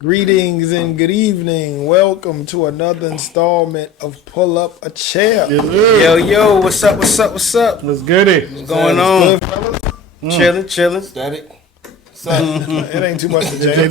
Greetings and good evening. Welcome to another installment of Pull Up a Chair. Yo, what's up? What's goody? What's going on? Good, fellas? Chilling. Static. It ain't too much to jam.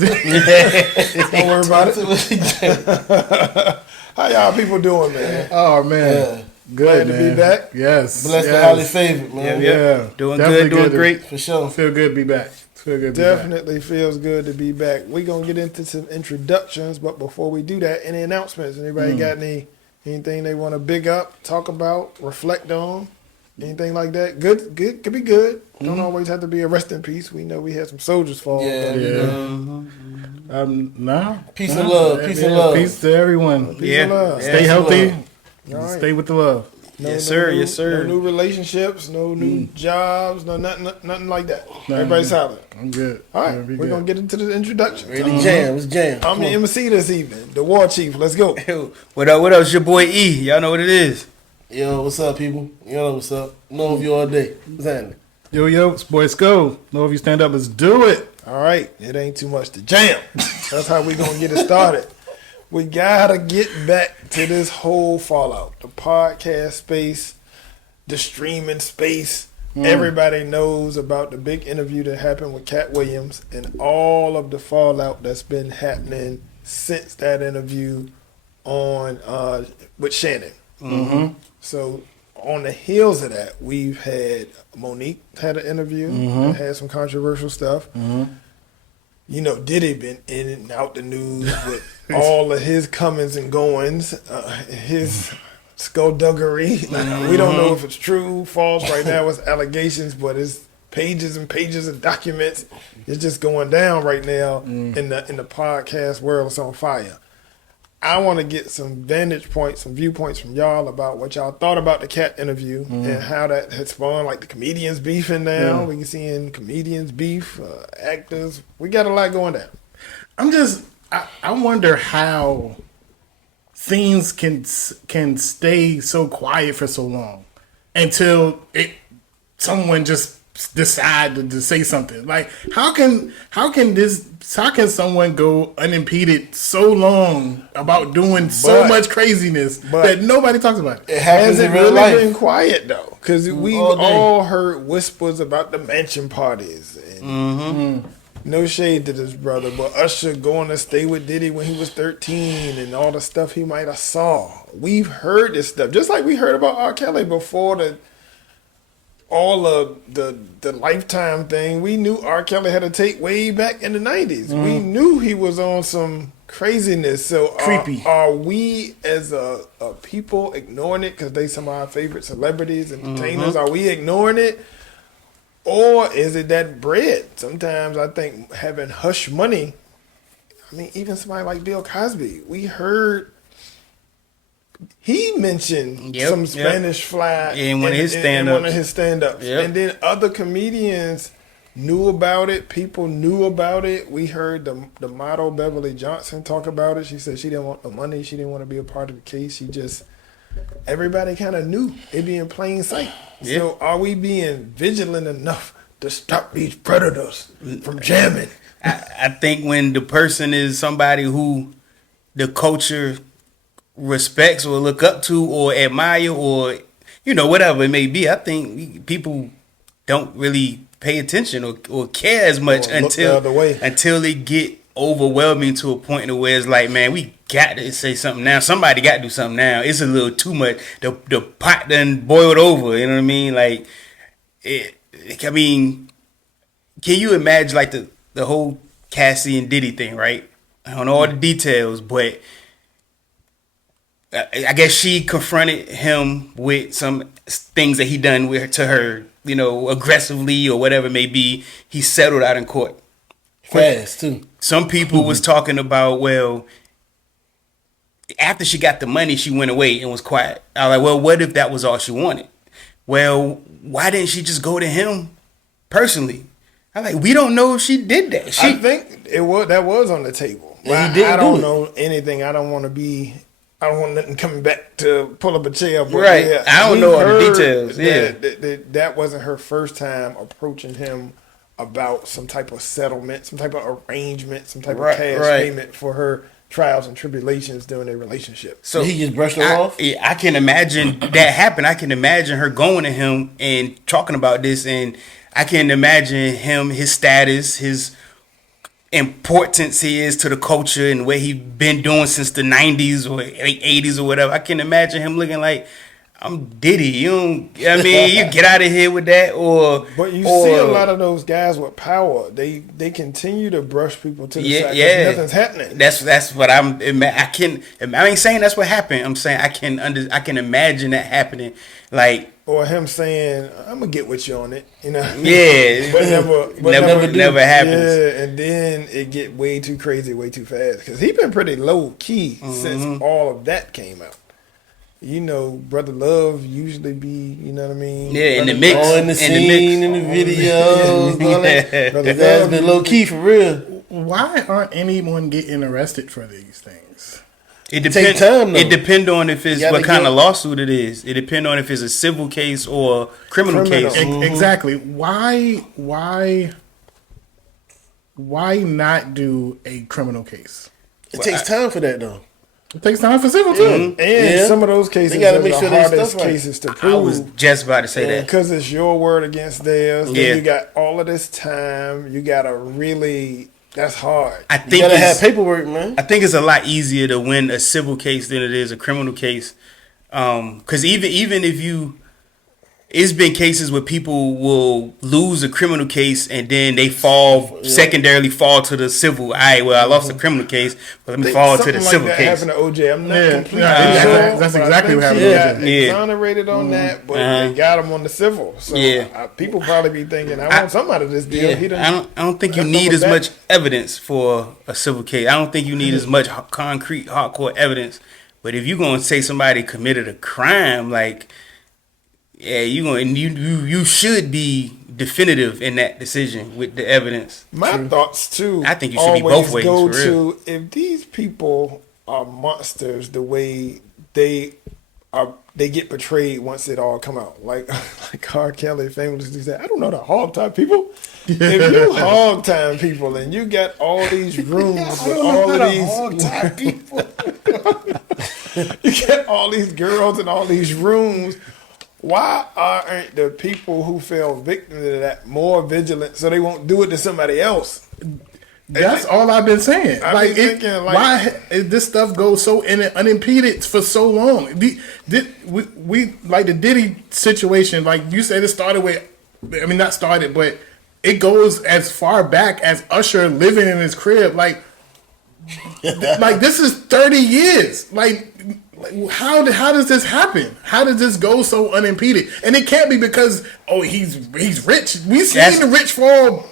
Don't worry about it. How y'all people doing, man? Oh man, Glad good to man. be back. Yes, Blessed yes. and highly favored, man. Yeah, Doing Definitely good, doing to- great. For sure. Feel good to be back. Feel good to be back. Definitely feels good to be back. We're going to get into some introductions, but before we do that, any announcements? Anybody got anything they want to big up, talk about, reflect on? Anything like that? Good, could be good. Don't always have to be a rest in peace. We know we had some soldiers fall. Yeah. No. Peace and love. Peace and love. Peace to everyone. Peace and love. Stay healthy. All right. Stay with the love. Yes, sir. No new relationships, no new jobs, no nothing like that. Nah. Everybody's solid. I'm good. All right, Be we're good. going to get into the introduction. Ready to jam. Let's jam. I'm the MC this evening, the War Chief. Let's go. What up? It's your boy E. Y'all know what it is. Yo, what's up, people? You know what's up. Know of you all day. What's happening? Yo, it's Boy Go. Know if you stand up, let's do it. All right, it ain't too much to jam. That's how we going to get it started. We got to get back to this whole fallout. The podcast space, the streaming space. Everybody knows about the big interview that happened with Katt Williams and all of the fallout that's been happening since that interview on with Shannon. Mm-hmm. So on the heels of that, we've had Monique had an interview that had some controversial stuff. You know, Diddy been in and out the news with all of his comings and goings, his skullduggery. We don't know if it's true, false. Right now, it's allegations, but it's pages and pages of documents. It's just going down right now in the podcast world. It's on fire. I want to get some vantage points, some viewpoints from y'all about what y'all thought about the Katt interview and how that had spawned, like the comedians beefing now. We can see comedians beef, actors. We got a lot going down. I wonder how things can stay so quiet for so long until someone just decide to say something. Like how can someone go unimpeded so long about doing so But- much craziness that nobody talks about it? It happens Has it in real really life. been quiet though? Because we've all day. all heard whispers about the mansion parties. And no shade to this brother, but Usher going to stay with Diddy when he was 13 and all the stuff he might have saw. We've heard this stuff, just like we heard about R. Kelly before all of the Lifetime thing. We knew R. Kelly had a tape way back in the 90s. We knew he was on some craziness. So Creepy. Are we as a people ignoring it because they some of our favorite celebrities, entertainers? Are we ignoring it? Or is it that bread? Sometimes I think having hush money, I mean, even somebody like Bill Cosby, we heard he mentioned some Spanish fly in one of his stand-ups. Yep. And then other comedians knew about it. People knew about it. We heard the model Beverly Johnson talk about it. She said she didn't want the money. She didn't want to be a part of the case. Everybody kind of knew. It'd be in plain sight. Yeah. So are we being vigilant enough to stop these predators from jamming? I think when the person is somebody who the culture respects or look up to or admire or whatever it may be, I think people don't really pay attention or care as much Or look the other way. until they get overwhelming to a point where it's like, man, we got to say something now. Somebody got to do something now. It's a little too much. The pot done boiled over. You know what I mean? Like, I mean, can you imagine like the whole Cassie and Diddy thing, right? I don't know all the details, but I guess she confronted him with some things that he done to her, aggressively or whatever it may be. He settled out in court. Fast, too. Some people was talking about, well, after she got the money, she went away and was quiet. I was like, well, what if that was all she wanted? Well, why didn't she just go to him personally? I'm like, we don't know if she did that. I think that was on the table. Yeah, he didn't I don't do it. know anything. I don't want nothing coming back to pull up a chair. But Right. I don't we know all the heard details. Yeah. that wasn't her first time approaching him about some type of settlement, some type of arrangement, some type Right, of cash right. payment for her trials and tribulations during their relationship. So He just brushed her off? I can imagine that happen. I can imagine her going to him and talking about this, and I can imagine him, his status, his importance he is to the culture and what he been doing since the 90s or 80s or whatever. I can imagine him looking like, I'm Diddy. You don't, I mean, you get out of here with that, or But you see a lot of those guys with power. They continue to brush people to the side 'cause nothing's happening. That's what I ain't saying that's what happened. I'm saying I can imagine that happening. Like, Or him saying, "I'm gonna get with you on it," you know? yeah, but never happens. Yeah, and then it get way too crazy, way too fast. Because he been pretty low key since all of that came out. You know, Brother Love usually be, you know what I mean? Yeah, in the Brother mix. Love- Oh, in the scene, in the videos, all that. Brother His ass Love been low key for real. Why aren't anyone getting arrested for these things? It Take depends. time, though. It depend on if it's You gotta what kind get- of lawsuit it is. It depend on if it's a civil case or criminal Criminal. case. Exactly. Why not do a criminal case? It takes time for that, though. It takes time for civil too. And Yeah. some of those cases They gotta are make the sure they hardest stuff right. cases to I was prove. just about to say that. Because it's your word against theirs. Yeah. Then you got all of this time. You got to really, that's hard. I You think gotta have it's, paperwork, man. I think it's a lot easier to win a civil case than it is a criminal case. Because even if you, it's been cases where people will lose a criminal case and then they secondarily fall to the civil. All right, well, I lost a criminal case, but let me fall to the Something like civil that case. happened to OJ. I'm not Yeah, completely yeah, sure. that's but I exactly think what happened he to got OJ. Yeah. exonerated on that, but Uh-huh. they got him on the civil. So Yeah. people probably be thinking, I want some out of this deal. Yeah, He done, I don't think you left need over as back. much evidence for a civil case. I don't think you need as much concrete, hardcore evidence. But if you're gonna say somebody committed a crime, like, yeah, you should be definitive in that decision with the evidence. My thoughts too. I think you should be always both ways, Go for real. to if these people are monsters, the way they are, they get portrayed once it all come out. Like R. Kelly famously said, "I don't know the hog time people. If you hog time people and you got all these rooms with all of these people, you get all these girls in all these rooms." Why aren't the people who fell victim to that more vigilant so they won't do it to somebody else? That's all I've been saying. I've Like, been thinking, like- why this stuff goes so unimpeded for so long? We like the Diddy situation. Like you said, it started with. I mean, not started, but it goes as far back as Usher living in his crib. Like this is 30 years. Like how does this happen? How does this go so unimpeded? And it can't be because he's rich. We seen the rich fall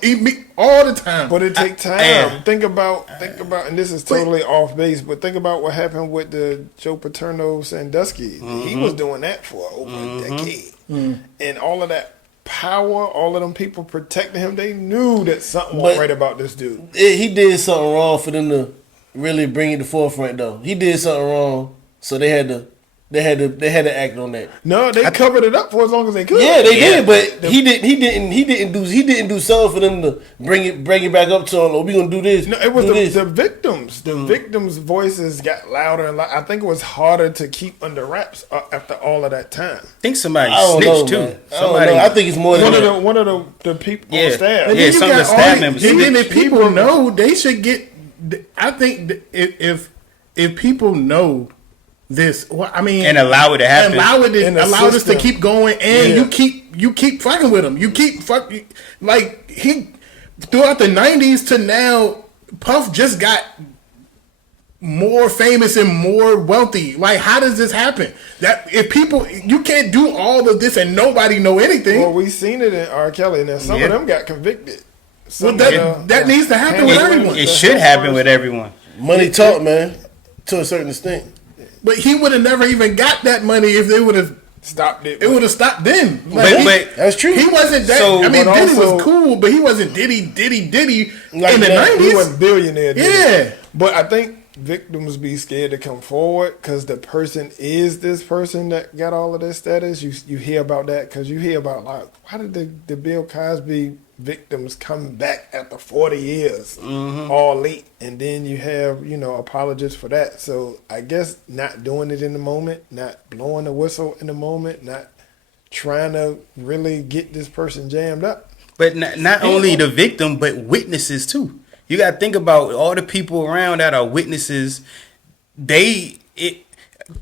all the time. But it take time. Yeah. Think about, and this is totally off base, but think about what happened with the Joe Paterno Sandusky. He was doing that for over a decade, and all of that power, all of them people protecting him. They knew that something was But- right about this dude. He did something wrong for them to really bring it to forefront, though. He did something wrong, so they had to act on that. No, they covered it up for as long as they could. Yeah, they did, but he didn't do something for them to bring it back up to him. Oh, we gonna do this. No, it was do the this. victims. The victims' voices got louder and louder. I think it was harder to keep under wraps after all of that time. I think somebody I don't know, snitched too. man. I don't know. I think it's more than that. One of the people Yeah. on staff. And Yeah, then you some of the got staff all members And then snitched. if people know, they should get. I think if people know this, well, I mean, And allow it to happen. allow it In to, the allow this to system. keep going, and Yeah. you keep fucking with him. You keep fucking like he throughout the '90s to now. Puff just got more famous and more wealthy. Like, how does this happen? That if people, you can't do all of this and nobody know anything. Well, we seen it in R. Kelly. Now some Yeah. of them got convicted. Well, Some that needs to happen with everyone. It should happen with everyone. Money talk, man, to a certain extent. But he would have never even got that money if they would have. Stopped it. It would have stopped then. But That's true. He wasn't that. So- I mean, but Diddy also- was cool, but he wasn't Diddy Like in the that. He '90s. was billionaire. Diddy. Yeah. But I think victims be scared to come forward because the person is this person that got all of this status. You hear about that because you hear about, like, why did the Bill Cosby victims come back after 40 years, all late, and then you have, apologists for that. So I guess not doing it in the moment, not blowing the whistle in the moment, not trying to really get this person jammed up. But not only the victim, but witnesses too. You got to think about all the people around that are witnesses.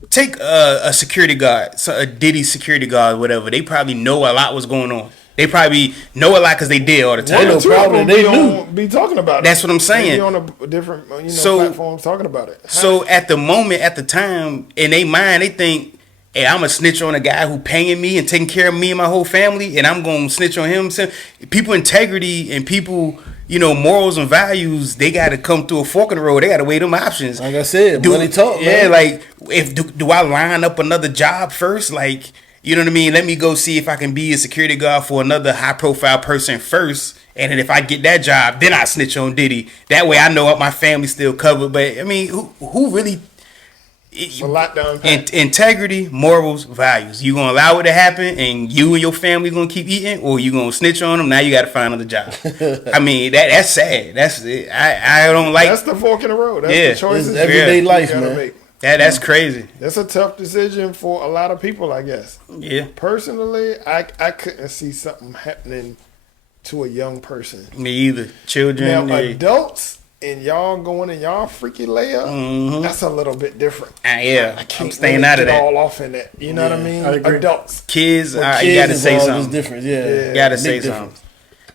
Take a security guard, a Diddy security guard, whatever. They probably know a lot what's going on. They probably know a lot because they did all the time. No problem. They do be talking about it. That's what I'm saying. They be on a different platforms talking about it. So at the moment, at the time, in their mind, they think, hey, I'm going to snitch on a guy who paying me and taking care of me and my whole family, and I'm going to snitch on him. So people integrity and people, morals and values, they got to come through a fork in the road. They got to weigh them options. Like I said, money talk, yeah, man. like, do I line up another job first? Like, you know what I mean? Let me go see if I can be a security guard for another high-profile person first, and then if I get that job, then I snitch on Diddy. That way I know my family's still covered. But, I mean, who really... It's a lot down. Integrity, morals, values. You gonna allow it to happen, and you and your family gonna keep eating, or you gonna snitch on them? Now you got to find another job. I mean, that's sad. That's it. I don't like. That's the fork in the road. That's the choices. It's everyday life, man. Make. That's crazy. That's a tough decision for a lot of people, I guess. Yeah. Personally, I couldn't see something happening to a young person. Me either. Children. Now, adults. And y'all going in y'all freaky layup, that's a little bit different. Yeah, I'm staying out of that. All off in that, you know what I mean? Adults, kids, you gotta say something. Different, yeah. You gotta say something.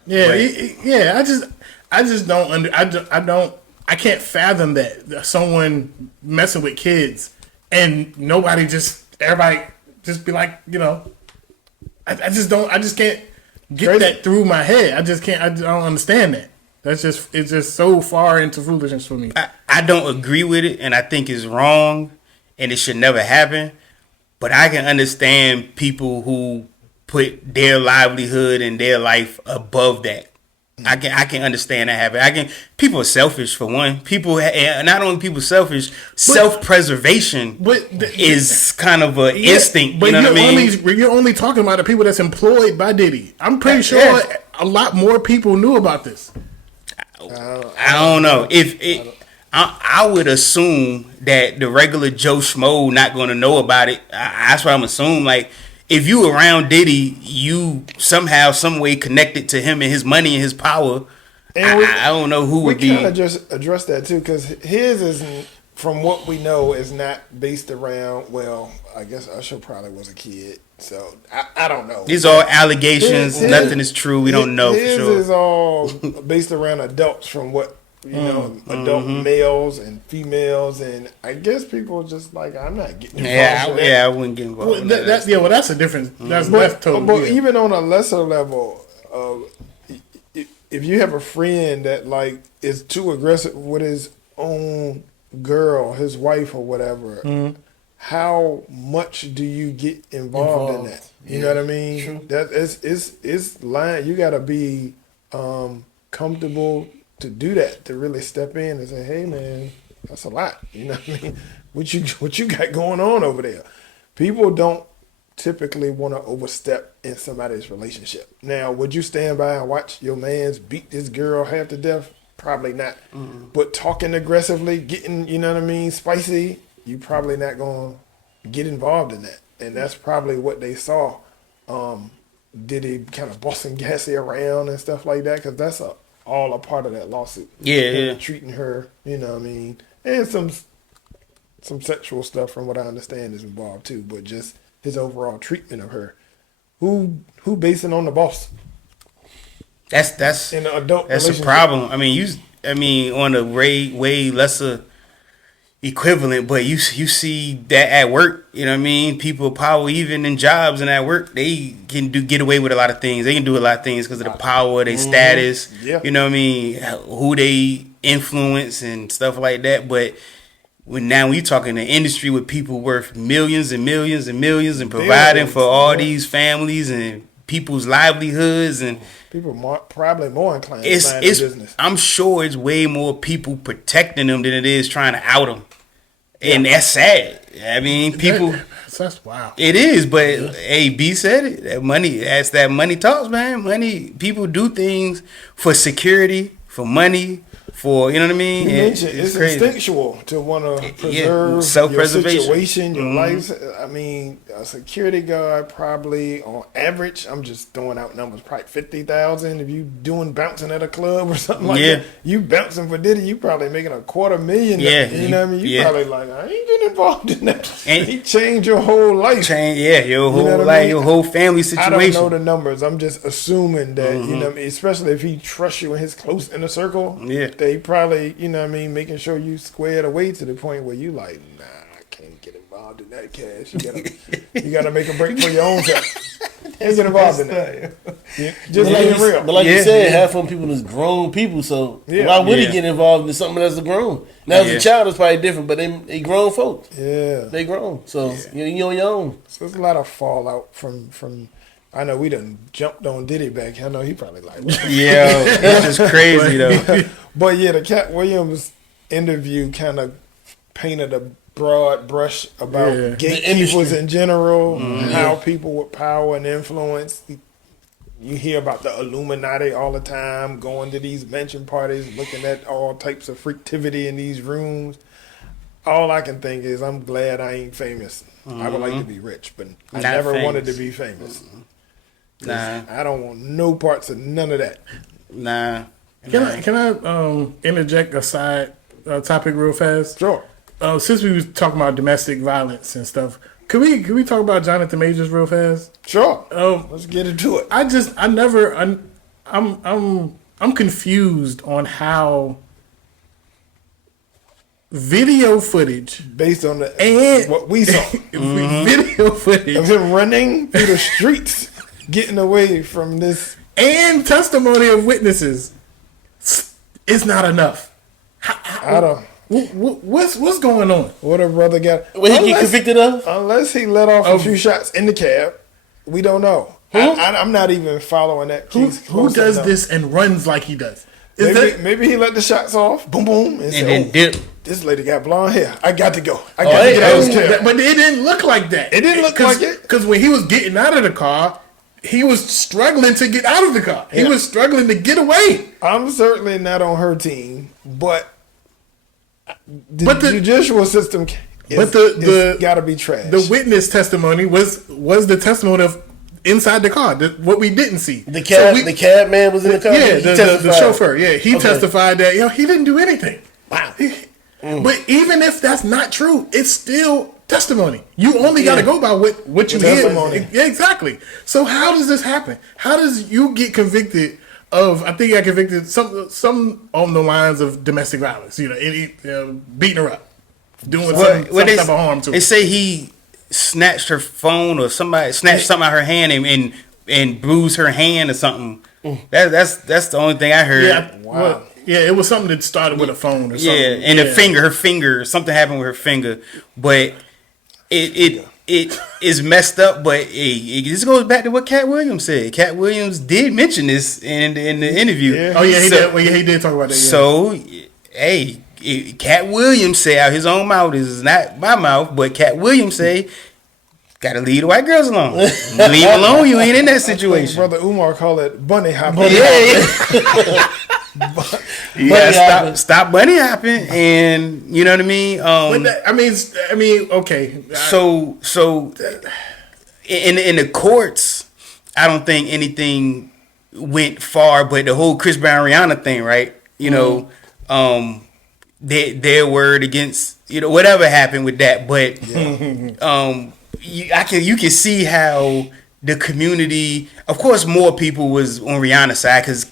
Yeah, I just don't I can't fathom that someone messing with kids and everybody just be like, I just can't get that through my head. I don't understand that. It's just so far into foolishness for me. I don't agree with it, and I think it's wrong, and it should never happen. But I can understand people who put their livelihood and their life above that. I can understand that happen. People are selfish for one. Not only people selfish, self-preservation is kind of an instinct. You know what I mean? You're only talking about the people that's employed by Diddy. I'm pretty sure a lot more people knew about this. I don't know. I would assume that the regular Joe Schmo not going to know about it. That's what I'm assuming. Like, if you around Diddy, you somehow, some way connected to him and his money and his power. And I don't know who would be. We kind of just address that too, because his isn't, from what we know, is not based around. Well, I guess Usher probably was a kid. So, I don't know. These are all allegations. Nothing is true. We don't know for sure. His is all based around adults, from what, adult males and females. And I guess people just like, I'm not getting involved. I wouldn't get involved. That's a difference. That's totally. But even on a lesser level, if you have a friend that like is too aggressive with his own girl, his wife or whatever, how much do you get involved in that? You know what I mean? True. That it's line. You got to be comfortable to do that, to really step in and say, "Hey, man, that's a lot." You know what I mean? What you got going on over there? People don't typically want to overstep in somebody's relationship. Now, would you stand by and watch your man's beat this girl half to death? Probably not. But talking aggressively, getting, you know what I mean, spicy, you probably not going to get involved in that. And that's probably what they saw. Diddy kind of bossing Gassy around and stuff like that, because that's all a part of that lawsuit. Yeah. Treating her, you know what I mean, and some sexual stuff from what I understand is involved too, but just his overall treatment of her. Who basing on the boss? That's in an adult. That's a problem. I mean, on a way lesser equivalent, but you see that at work. You know what I mean? People power, even in jobs and at work, they can get away with a lot of things. They can do a lot of things because of the power, their status. Yeah. You know what I mean? Who they influence and stuff like that. But when you talking an industry with people worth millions and millions and millions and providing for all these families and people's livelihoods, and people probably more inclined to mind the business. I'm sure it's way more people protecting them than it is trying to out them, and that's sad. I mean, people. That's wow. It is, but hey, B said it. That money, as that money talks, man. Money, people do things for security, for money, for, you know what I mean. You mentioned it's crazy. instinctual to want to preserve your self-preservation. situation, your life. I mean, a security guard probably on average, I'm just throwing out numbers, probably 50,000. If you doing bouncing at a club or something like that, you bouncing for Diddy, you probably making $250,000. Yeah, you know what I mean. You probably like, I ain't getting involved in that. And he changed your whole life. Your whole life, your whole family situation. I don't know the numbers. I'm just assuming that you know, what I mean, especially if he trusts you in his close inner circle. Yeah. They probably, you know what I mean, making sure you squared away to the point where you like, nah, I can't get involved in that cash. You gotta make a break for your own self. Can't get involved in that. Just being real. But like you said, half of them people is grown people, so why would he get involved in something that's a grown? Now as a child, it's probably different, but they grown folks. Yeah. They grown. So you're on your own. So there's a lot of fallout from I know we done jumped on Diddy back. I know he probably like, yeah, it's just crazy though. But yeah, the Katt Williams interview kind of painted a broad brush about gatekeepers in general, how people with power and influence. You hear about the Illuminati all the time, going to these mansion parties, looking at all types of freaktivity in these rooms. All I can think is I'm glad I ain't famous. I would like to be rich, but I never wanted to be famous. Nah, I don't want no parts of none of that. Nah. Can I interject a side topic real fast? Sure. Since we was talking about domestic violence and stuff, could we talk about Jonathan Majors real fast? Sure. Let's get into it. I'm confused on how video footage based on what we saw, video footage of him running through the streets, getting away from this, and testimony of witnesses is not enough. I don't. What's going on? What a brother got. What he get convicted of? Unless he let off a few shots in the cab, we don't know. I'm not even following that case. Who does this and runs like he does? Maybe he let the shots off, boom, boom, and said, dip. This lady got blonde hair. I got to go. I got to get out of this cab. But it didn't look like that. It didn't look like it. Because when he was getting out of the car, he was struggling to get out of the car. He was struggling to get away. I'm certainly not on her team, but the judicial system got to be trash. The witness testimony was the testimony of inside the car. What we didn't see. The cab man was in the car. Yeah, the chauffeur. Yeah, he testified that he didn't do anything. Wow. But even if that's not true, it's still testimony. You only got to go by what you hear. Yeah, exactly. So how does this happen? How does you get convicted of? I think I convicted some on the lines of domestic violence. Beating her up, doing some type of harm to her. They say he snatched her phone or somebody snatched something out of her hand and bruised her hand or something. That's the only thing I heard. Yeah, wow. It was something that started with a phone or something. Yeah, and her finger, something happened with her finger. But it is messed up. But this goes back to what Katt Williams said. Katt Williams did mention this in the interview. Yeah. Oh yeah, he did talk about that. Yeah. So, hey, Katt Williams say out his own mouth, this is not my mouth, but Katt Williams say, gotta leave the white girls alone. Leave them alone, you ain't in that situation. Brother Umar call it bunny hopping. Stop bunny hopping, and you know what I mean. I mean, okay. So in the courts, I don't think anything went far, but the whole Chris Brown Rihanna thing, right? You know, their word against whatever happened with that, but you can see how the community, of course, more people was on Rihanna's side because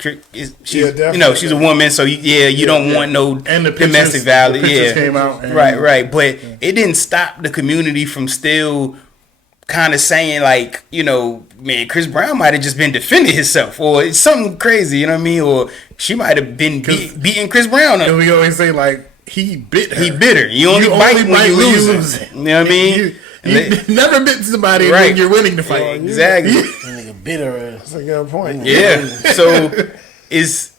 she's a woman, so you don't want no domestic violence. Yeah, came out right, but it didn't stop the community from still kind of saying like, man, Chris Brown might have just been defending himself or it's something crazy, you know what I mean, or she might have been beating Chris Brown up. We always say like he bit her. He bit her. You only bite when you lose. You know what I mean? You never bit somebody when you're winning the fight. Exactly. Nigga bit her ass. That's a good point. Yeah. So is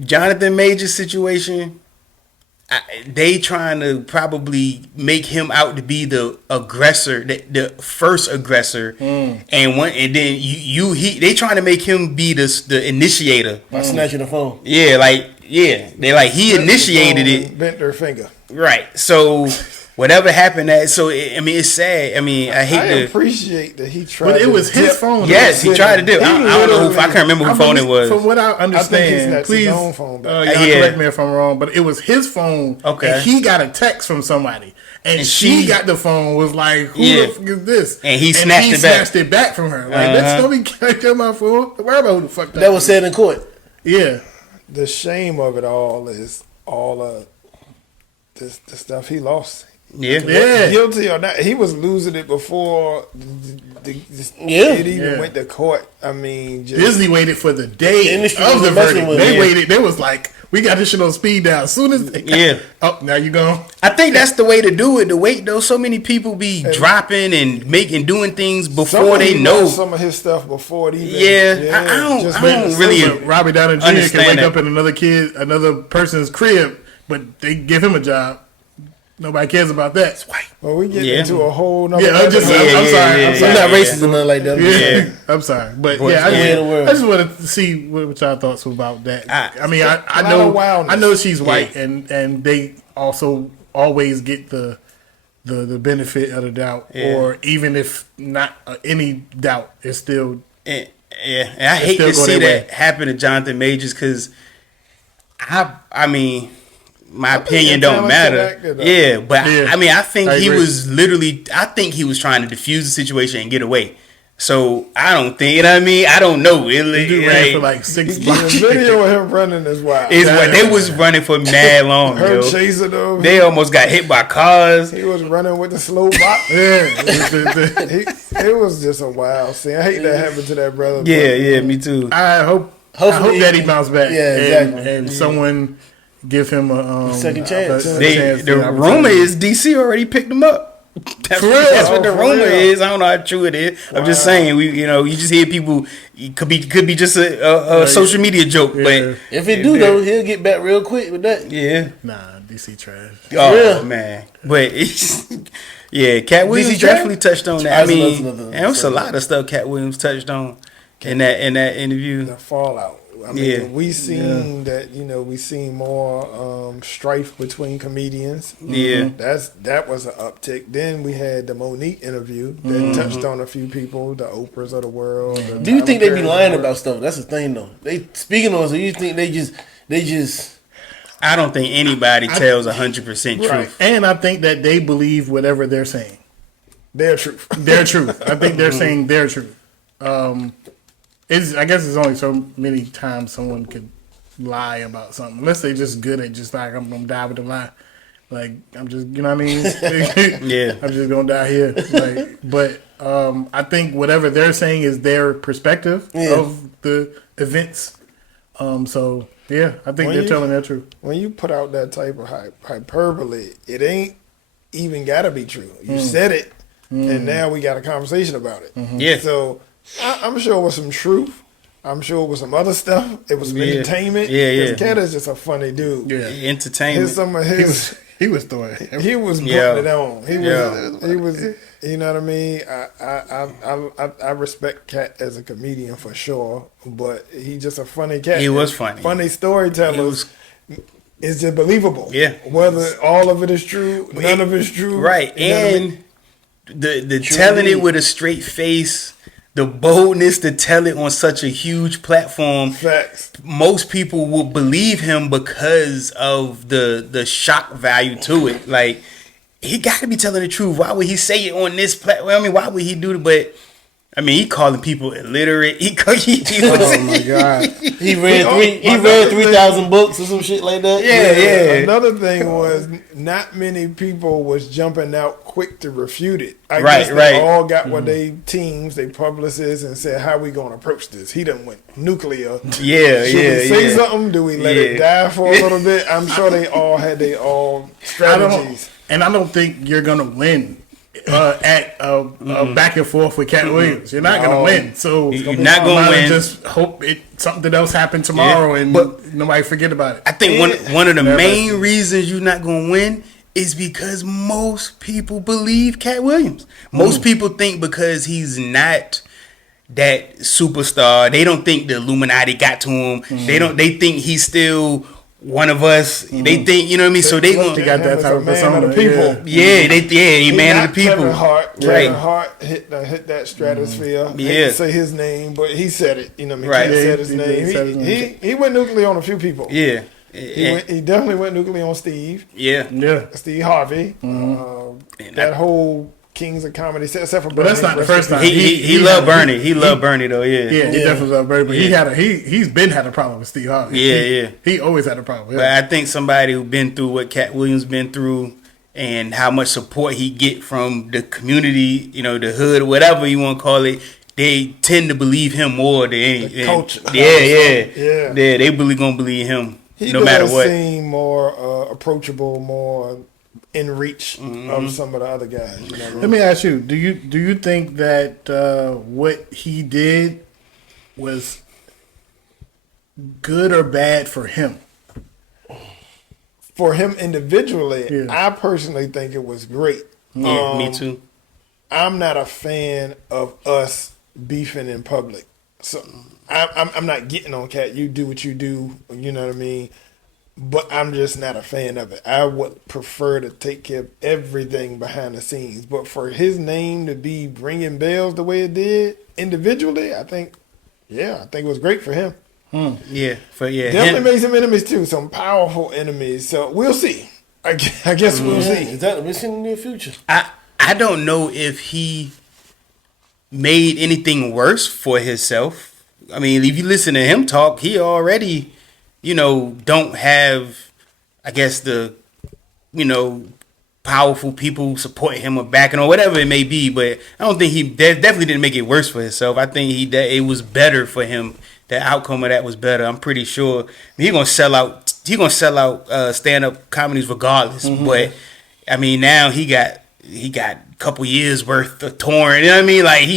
Jonathan Major's situation? they trying to probably make him out to be the aggressor, the first aggressor, and they trying to make him be the initiator by snatching the phone. Yeah, they like he initiated it, bent their finger. Right. So whatever happened, it's sad. I hate to appreciate that he tried. But it was his phone. Yes, he tried to do. I don't know I can't remember whose phone it was. From what I understand, please, his own phone y'all correct me if I'm wrong, but it was his phone. Okay. And he got a text from somebody, and she got the phone. Was like, "Who the fuck is this?" And he snatched it back from her. Like, let's don't be catching my phone. Don't worry about who the fuck that was said in court. Yeah. The shame of it all is all of the stuff he lost. Yeah. Guilty or not, he was losing it before it even went to court. Disney waited for the day of the verdict. They waited. They was like, we got this shit on speed dial. As soon as they got, now you gone. I think that's the way to do it. To wait though, so many people be dropping and doing things before they know some of his stuff before it even. Yeah, I don't really. Robbie Downey Jr. can wake up in another person's crib, but they give him a job. Nobody cares about that. It's white. Well, we get into a whole nother. I'm sorry. I'm not racist or nothing like that. Yeah, I'm sorry, but I just wanted to see what y'all thoughts about that. I know she's white, and they also always get the benefit of the doubt, or even if not any doubt, it's still. And I hate to see that happen to Jonathan Majors because my opinion don't matter. I think he was literally. I think he was trying to defuse the situation and get away. So I don't think. You know what I mean? I don't know. He ran for like 6 blocks. The video of him running is wild. They was running for mad long. Her chasing them. They almost got hit by cars. He was running with the slow box. It was just a wild scene. I hate that happened to that brother. Yeah, me too. I hope that he bounced back. Yeah, exactly. And someone give him a second chance. The rumor is DC already picked him up. That's what the rumor is. I don't know how true it is. Wow. I'm just saying, you just hear people. It could be just a social media joke, but if it do though, he'll get back real quick with that. Yeah, DC trash. Oh man, but Katt Williams definitely touched on that. There was a lot of stuff Katt Williams touched on in that interview. The fallout. We seen that. We seen more strife between comedians. Yeah, that was an uptick. Then we had the Monique interview that touched on a few people, the Oprahs of the world. Do you think they be lying about stuff? That's the thing, though. They speaking on. So you think they just? I don't think anybody tells 100% truth, and I think that they believe whatever they're saying. Their truth. Their truth. I think they're saying their truth. I guess it's only so many times someone could lie about something, unless they just good at just like I'm gonna die with the lie. Like I'm just, you know what I mean? Yeah, I'm just gonna die here. But I think whatever they're saying is their perspective of the events. So I think they're telling their truth. When you put out that type of hyperbole, it ain't even gotta be true. You said it, and now we got a conversation about it. Yeah. So. I'm sure it was some truth. I'm sure it was some other stuff. It was some entertainment. Yeah. Katt is just a funny dude. Yeah, entertainment. He was throwing it. He was putting it on. He was. You know what I mean? I respect Katt as a comedian for sure, but he's just a funny cat. He was funny. Funny storyteller. It's just believable. Yeah. Whether all of it is true, none of it's true. Right. And the telling it with a straight face. The boldness to tell it on such a huge platform. Facts. Most people will believe him because of the shock value to it. Like, he got to be telling the truth. Why would he say it on this platform? Why would he do it? But he calling people illiterate. Oh my God. He read 3,000 books or some shit like that. Yeah. Another thing was not many people was jumping out quick to refute it. I guess they all got what they teams, they publicists, and said, how we going to approach this? He done went nuclear. Should we say something? Do we let it die for a little bit? I'm sure they all had their own strategies. I don't think you're going to win at back and forth with Katt Williams. You're not going to win. So you're not going to win. Just hope something else happens tomorrow and nobody forget about it. I think one of the main reasons you're not going to win is because most people believe Katt Williams. Most people think because he's not that superstar, they don't think the Illuminati got to him. They think he's still one of us. They think, you know what I mean? So they got that type of man of the people. He man of the people. Kevin Hart hit that stratosphere. I hate to say his name, but he said it. You know what I mean? He said his name. He went nuclear on a few people. Yeah. He definitely went nuclear on Steve. Yeah. Steve Harvey. That whole Kings of Comedy, except for Bernie. But that's not the first time. He loved Bernie. He loved Bernie though. Yeah, he definitely loved Bernie. But he's been had a problem with Steve Harvey. Yeah. He always had a problem. But I think somebody who's been through what Katt Williams been through and how much support he get from the community, you know, the hood, whatever you want to call it, they tend to believe him more than any culture. Yeah. They really gonna believe him no matter what. He does seem more approachable, more in reach of some of the other guys. You know what I mean? Let me ask you: Do you think that what he did was good or bad for him? For him individually, I personally think it was great. Yeah, me too. I'm not a fan of us beefing in public, so I'm not getting on Katt. You do what you do. You know what I mean? But I'm just not a fan of it. I would prefer to take care of everything behind the scenes. But for his name to be ringing bells the way it did individually, I think it was great for him. Definitely made some enemies too, some powerful enemies. So we'll see. I guess we'll see. Is that we're seeing in the near future? I don't know if he made anything worse for himself. I mean, if you listen to him talk, he already, don't have, I guess, the, powerful people supporting him or backing or whatever it may be. But I don't think he definitely didn't make it worse for himself. I think it was better for him. The outcome of that was better. I'm pretty sure he's gonna sell out. He's gonna sell out stand up comedies regardless. Mm-hmm. But I mean, now he got a couple years worth of touring. You know what I mean? Like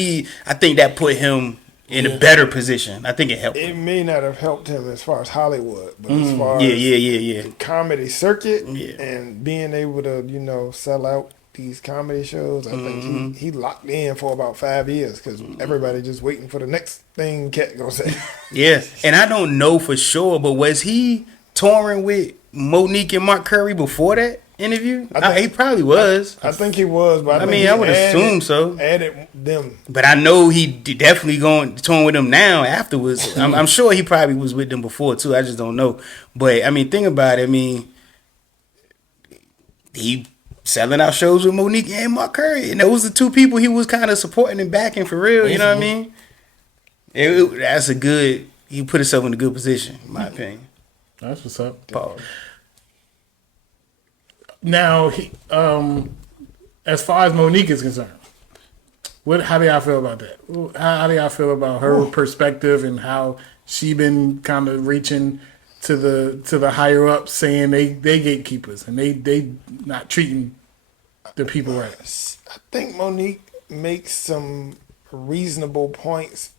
I think that put him in a better position. I think it helped. It may not have helped him as far as Hollywood, but as far as the comedy circuit and being able to sell out these comedy shows, I think he locked in for about 5 years because everybody just waiting for the next thing Katt gonna say. Yeah, and I don't know for sure, but was he touring with Monique and Mark Curry before that interview? He probably was. I think he was, but I would assume so. Added them, but I know he definitely going touring with them now. Afterwards, I'm sure he probably was with them before too. I just don't know. But I mean, think about it. I mean, he selling out shows with Monique and Mark Curry, and those are the two people he was kind of supporting and backing for real. You know what I mean? That's a good. He put himself in a good position, in my opinion. That's what's up. Pause. Now, as far as Monique is concerned, how do y'all feel about that? How do y'all feel about her perspective and how she been kind of reaching to the higher ups, saying they gatekeepers and they not treating the people right? I think Monique makes some reasonable points.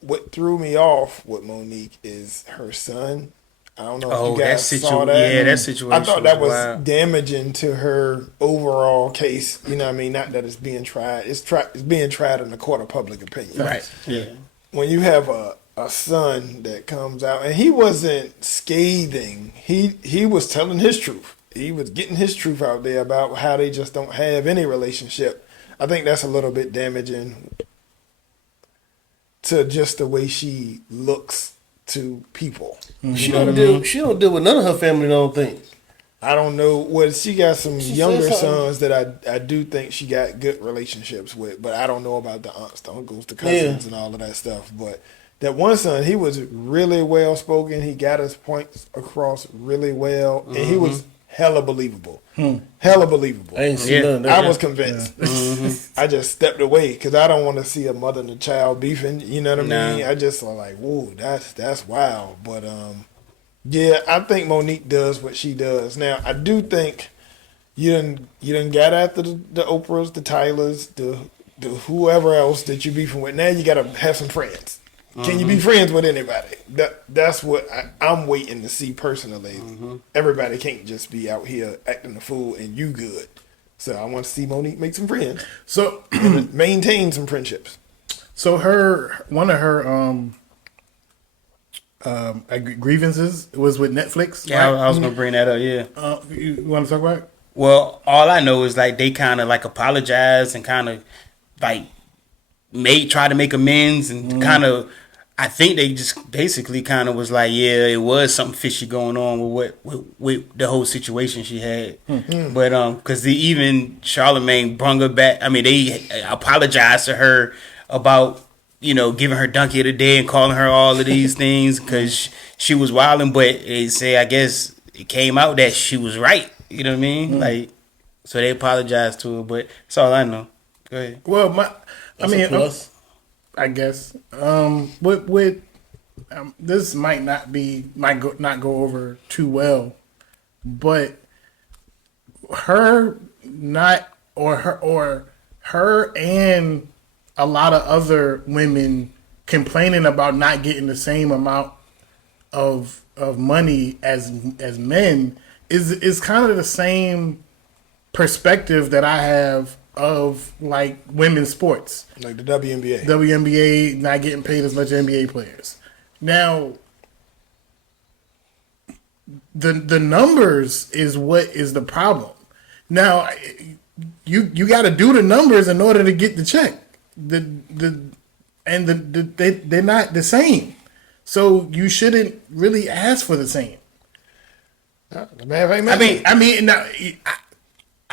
What threw me off with Monique is her son. I don't know if you guys saw that. Yeah, that situation. I thought that was damaging to her overall case. You know what I mean? Not that it's being tried. It's being tried in the court of public opinion. Right. Yeah. When you have a son that comes out, and he wasn't scathing. He was telling his truth. He was getting his truth out there about how they just don't have any relationship. I think that's a little bit damaging to just the way she looks to people. Mm-hmm. She don't deal with none of her family, I don't think. I don't know. Well, she got some younger sons that I do think she got good relationships with, but I don't know about the aunts, the uncles, the cousins, and all of that stuff. But that one son, he was really well spoken. He got his points across really well, and he was hella believable. Hella believable. I ain't seen none of that. I was convinced. I just stepped away because I don't want to see a mother and a child beefing. You know what I mean? I just was like, whoa, that's wild. But yeah, I think Monique does what she does. Now, I do think you done got after the Oprahs, the Tylers, the whoever else that you beefing with. Now you got to have some friends. Can you be friends with anybody? That's what I'm waiting to see personally. Everybody can't just be out here acting a fool and you good. So I want to see Monique make some friends. So and maintain some friendships. So one of her grievances was with Netflix. Yeah, right? I was gonna bring that up. Yeah. You want to talk about it? Well, all I know is like they kind of like apologized and kind of like try to make amends and kind of. I think they just basically kind of was like, yeah, it was something fishy going on with the whole situation she had. But because even Charlamagne brung her back. I mean, they apologized to her about giving her donkey of the day and calling her all of these things because she was wilding. But they say I guess it came out that she was right. You know what I mean? Like, so they apologized to her. But that's all I know. Go ahead. Well, I guess this might not go over too well, but her and a lot of other women complaining about not getting the same amount of money as men is kind of the same perspective that I have of like women's sports, like the WNBA. WNBA not getting paid as much as NBA players. Now, the numbers is what is the problem. Now, you got to do the numbers in order to get the check. They're not the same, so you shouldn't really ask for the same.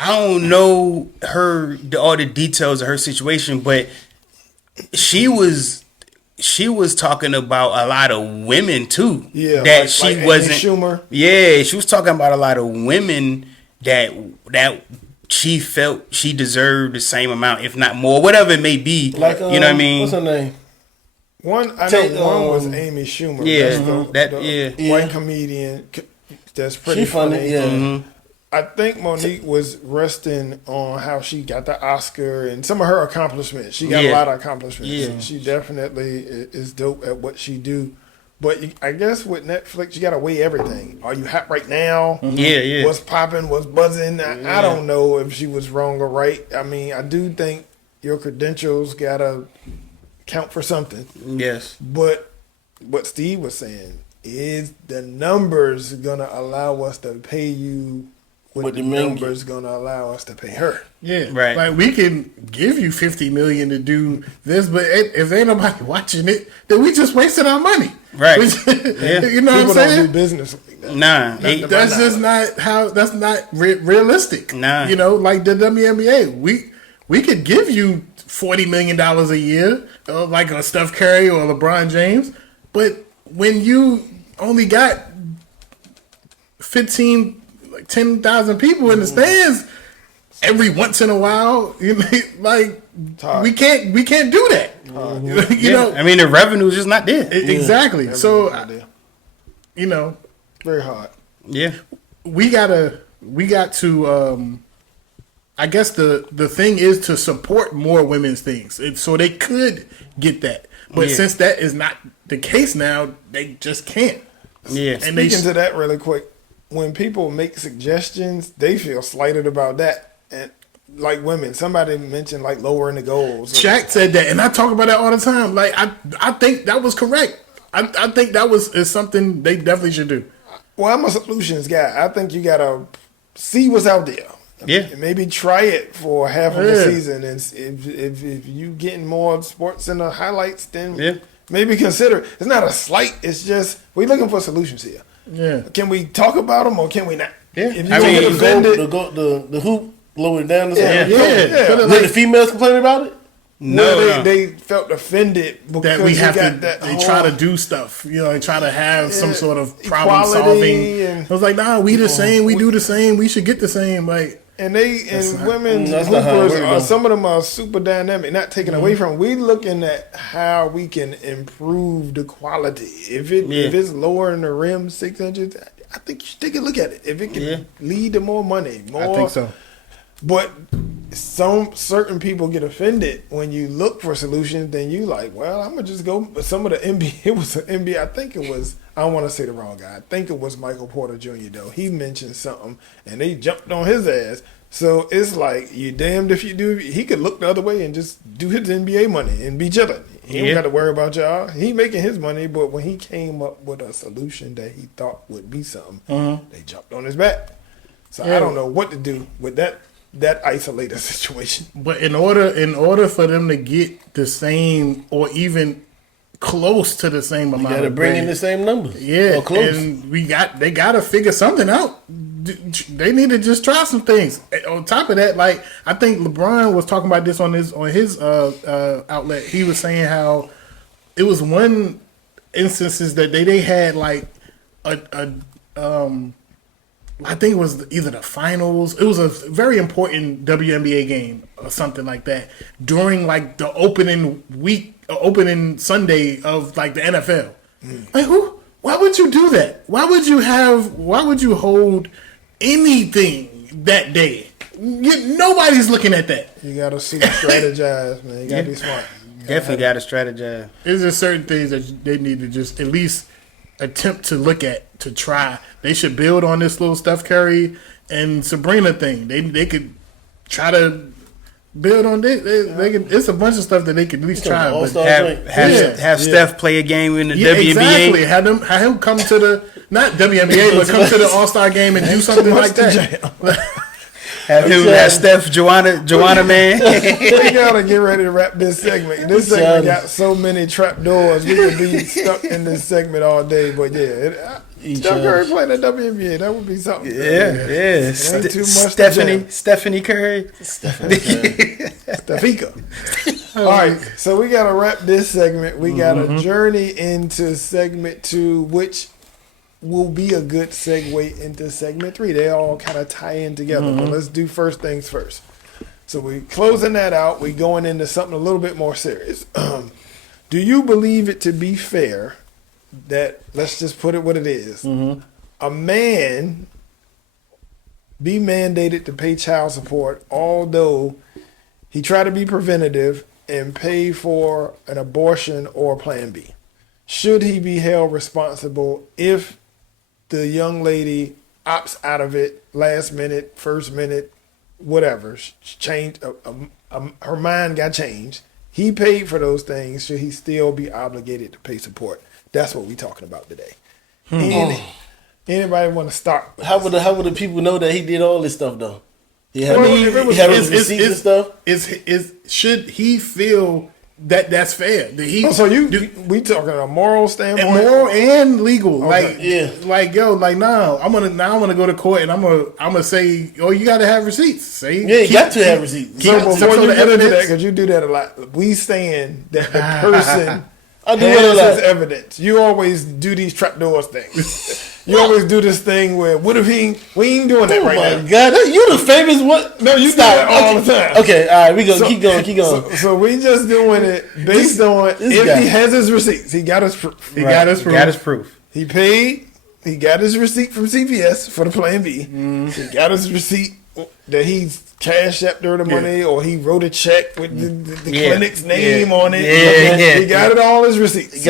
I don't know all the details of her situation, but she was talking about a lot of women too. Yeah, that she like wasn't. Amy Schumer. Yeah, she was talking about a lot of women that she felt she deserved the same amount, if not more, whatever it may be. Like, you know what I mean? What's her name? One was Amy Schumer. Yeah, that's the white comedian. That's pretty She funny. Yeah. Mm-hmm. I think Monique was resting on how she got the Oscar and some of her accomplishments. She got a lot of accomplishments. Yeah. She definitely is dope at what she do. But I guess with Netflix, you got to weigh everything. Are you hot right now? Yeah. What's popping? What's buzzing? I don't know if she was wrong or right. I mean, I do think your credentials got to count for something. Yes. But what Steve was saying is the numbers going to allow us to pay you what the numbers going to allow us to pay her. Yeah, right. Like we can give you $50 million to do this, but if ain't nobody watching it, then we just wasted our money. Right. Yeah. You know People what I'm saying? don't do business like that. Nah, That's just not how. That's not realistic. Nah. You know, like the WNBA, we could give you $40 million a year, like a Steph Curry or LeBron James, but when you only got 10,000 people in the stands every once in a while, you know, like we can't do that. You know, I mean the revenue is just not there. Exactly. So, you know, very hard. Yeah, we got to. I guess the thing is to support more women's things, so they could get that. But since that is not the case now, they just can't. Yeah. And speaking to that really quick, when people make suggestions, they feel slighted about that. And like women, somebody mentioned like lowering the goals. Shaq said that, and I talk about that all the time. Like I think that was correct. I think that is something they definitely should do. Well, I'm a solutions guy. I think you gotta see what's out there. Yeah. Maybe try it for half of the season, and if you getting more sports in the highlights, then maybe consider. It's not a slight. It's just we're looking for solutions here. Yeah. Can we talk about them or can we not? Yeah. If you get offended, the hoop lower down. yeah. Did the females complain about it? No, they felt offended because That we have to. that They whole, try to do stuff. You know, they try to have some sort of problem equality solving. and- I was like, nah, we the same. We do the same. We should get the same. Like. And women's that's not how it hoopers works, some of them are super dynamic. Not taken away from. We looking at how we can improve the quality. If it's lower in the rim 6 inches, I think you should take a look at it. If it can lead to more money, more. I think so. But some certain people get offended when you look for solutions. Then you like, well, I'm gonna just go. But some of the NBA, it was an NBA. I think it was. I don't want to say the wrong guy. I think it was Michael Porter Jr. though. He mentioned something, and they jumped on his ass. So it's like you damned if you do. He could look the other way and just do his NBA money and be chilling. He don't got to worry about y'all. He making his money, but when he came up with a solution that he thought would be something, they jumped on his back. So I don't know what to do with that isolated situation. But in order for them to get the same or even close to the same amount, you got to bring in the same numbers. Yeah, or close. and they got to figure something out. They need to just try some things. On top of that, like I think LeBron was talking about this on his outlet. He was saying how it was one instances that they had like I think it was either the finals. It was a very important WNBA game or something like that during like the opening Sunday of like the NFL. Like why would you do that? Why would you hold anything that day? Nobody's looking at that. You gotta super strategize, man. You gotta be smart. Definitely gotta strategize. There's just certain things that they need to just at least attempt to look at, to try. They should build on this little Steph Curry and Sabrina thing. They could try to build on this. They could, it's a bunch of stuff that they could at least try. Have Steph play a game in the WNBA. Exactly. Have him come to the not WNBA, but come to the All-Star game and do something like that. Have Steph, Joanna, man. We gotta get ready to wrap this segment. This segment got so many trap doors. We could be stuck in this segment all day. But Steph Curry playing the WNBA, that would be something. Yeah. Too much Stephanie Curry. Stefika. All right, so we gotta wrap this segment. We gotta journey into segment 2, which will be a good segue into segment 3. They all kind of tie in together. But let's do first things first. So we closing that out. We going into something a little bit more serious. Do you believe it to be fair that, let's just put it what it is, a man be mandated to pay child support, although he tried to be preventative and pay for an abortion or Plan B? Should he be held responsible if the young lady opts out of it last minute, first minute, whatever, changed, her mind got changed? He paid for those things. Should he still be obligated to pay support? That's what we're talking about today. Anybody want to start? How would the people know that he did all this stuff though? He had his receipts and stuff. Should he feel that that's fair? We talking a moral standpoint, moral and legal. Okay. I'm gonna go to court and I'm gonna say, you got to have receipts. You got to have receipts. So before you get into that, because you do that a lot, we saying that the person has his evidence. You always do these trapdoors things. You always do this thing where, what if we ain't doing that right now? Oh my God, you the famous one. No, you do that all the time. Okay, all right, we go. Keep going. So we just doing it based on if he has his receipts. He got his proof. He got his proof. He paid. He got his receipt from CVS for the Plan B. He got his receipt that he's cashed up during the money, or he wrote a check with the clinic's name on it. He got it all his receipts.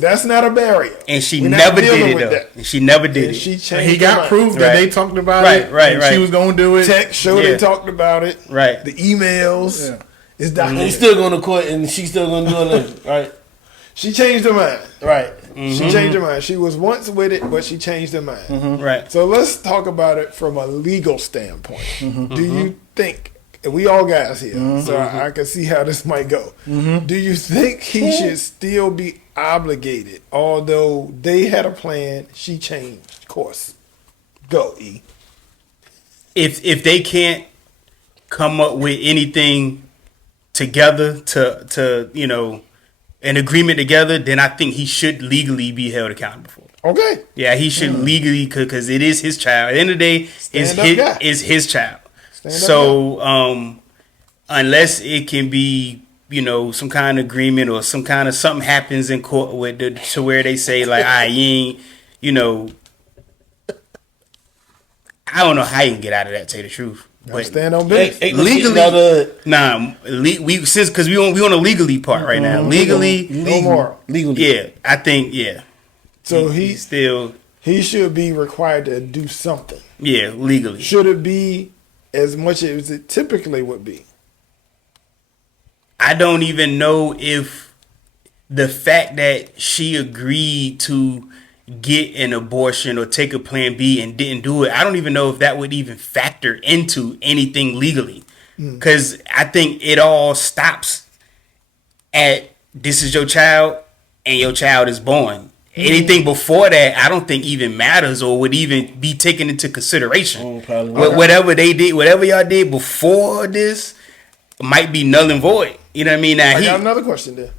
That's not a barrier. And she never did it though. She never did it. He got proof that they talked about it. Right. She was going to do it. Text showed they talked about it. Right. The emails. Yeah. It's documented. He's still going to court, and she's still going to do it. Right. She changed her mind. Right. She changed her mind. She was once with it, but she changed her mind. Right. So let's talk about it from a legal standpoint. Do you think, and we all guys here, so I can see how this might go. Do you think he should still be obligated, although they had a plan, she changed course? Go, E. If they can't come up with anything together to an agreement together, then I think he should legally be held accountable for it. Okay. Yeah, he should legally, because it is his child. At the end of the day, it's his child. So unless it can be, some kind of agreement or some kind of something happens in court to where they say like, you ain't, I don't know how you can get out of that. To tell you the truth, but Stand on business. Ain't no legally, shit about we since because we on a legally part right now. Legally, No more. legally. yeah, I think So he's still he should be required to do something. legally. Should it be as much as it typically would be? I don't even know if the fact that she agreed to get an abortion or take a Plan B and didn't do it, I don't even know if that would even factor into anything legally. Because I think it all stops at this is your child and your child is born. Anything before that, I don't think even matters or would even be taken into consideration. Probably not. Whatever they did, whatever y'all did before this might be null and void. You know what I mean? Now I got another question there.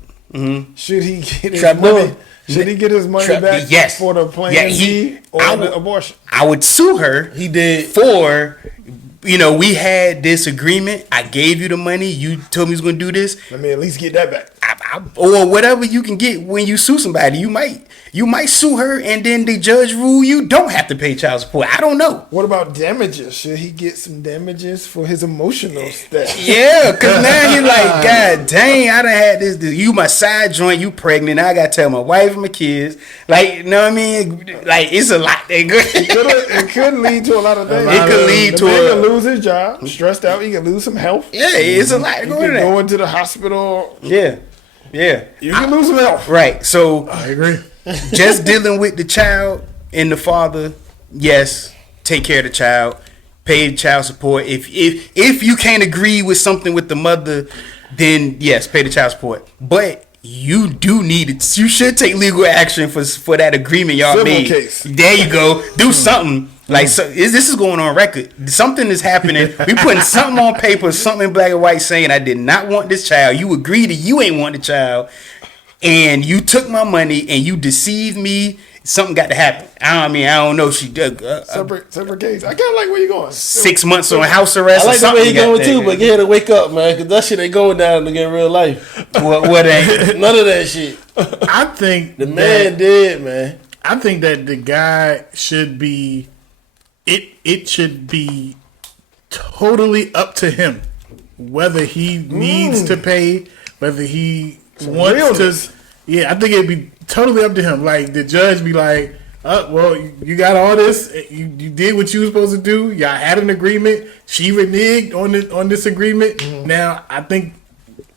Should he get his Trap money? door. Should he get his money Trap- back yes. for the Plan Yeah, B or I the would- abortion? I would sue her. He did. For, we had this agreement. I gave you the money. You told me you was going to do this. Let me at least get that back. Or whatever you can get when you sue somebody. You might sue her and then the judge rule you don't have to pay child support. I don't know. What about damages? Should he get some damages for his emotional stat? Yeah, because now you're like, God dang, I done had this. You my side joint, you pregnant. Now I got to tell my wife and my kids. Like, you know what I mean? Like, it's a lot. It could lead to a lot of things. It could lead the to man a- can lose his job, stressed out. He can lose some health. Yeah, it's a lot He going can on. go into the hospital. Yeah. You can lose some health. Right. So I agree. just dealing with the child and the father, yes, take care of the child, pay child support. If you can't agree with something with the mother, then yes, pay the child support. But you do need it. You should take legal action for that agreement y'all Civil made. case. There you go. Do something. Like this is going on record. Something is happening. We putting something on paper, something in black and white saying I did not want this child. You agreed that you ain't want the child, and you took my money and you deceived me. Something got to happen. I don't know. She Separate case. I kind of like where you're going. 6 months on house arrest. I like or the way he something going got too, there. but get her to wake up, man, because that shit ain't going down in real life. What ain't? None of that shit. I think The man did, man. I think that the guy should be. It should be totally up to him whether he needs to pay, whether he wants realness. to. Yeah, I think it'd be totally up to him. Like the judge be like, well, you got all this. You did what you were supposed to do. Y'all had an agreement. She reneged on this agreement. Now I think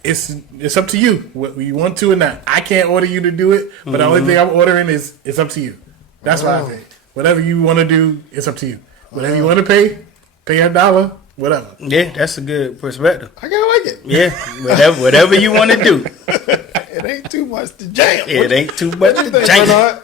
it's up to you whether you want to or not. I can't order you to do it, but the only thing I'm ordering is it's up to you. That's what I think. Whatever you want to do, it's up to you. Whatever you want to pay $1, whatever. Yeah, that's a good perspective. I kind of like it. Yeah, whatever you want to do. It ain't too much to jam. It ain't too much What you to think, jank. Bernard?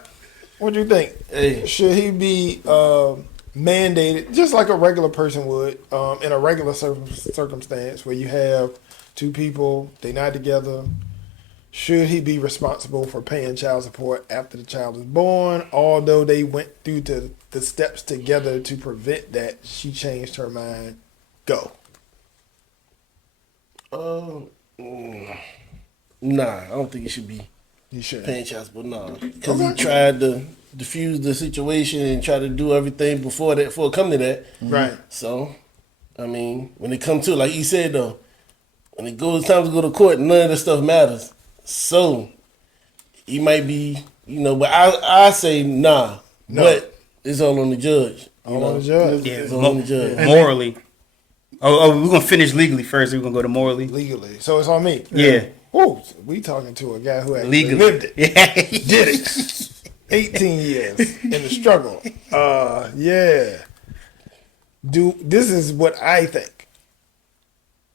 What do you think? Hey. Should he be mandated, just like a regular person would, in a regular circumstance where you have two people, they not together? Should he be responsible for paying child support after the child is born, although they went through the steps together to prevent that? She changed her mind. Go. Nah, I don't think he should be You should. paying child support. Nah, because he tried to diffuse the situation and try to do everything before it come to that. Right. So, I mean, when it comes to, like he said though, when it goes time to go to court, none of this stuff matters. So, he might be, but I say nah. No. But it's all on the judge. All on the judge. It's all on the judge. Morally. Oh, we're gonna finish legally first. We're gonna go to morally. Legally. So it's on me. Yeah. Ooh, we talking to a guy who actually Legally. lived it. Yeah. Did it. 18 years in the struggle. Yeah. This is what I think.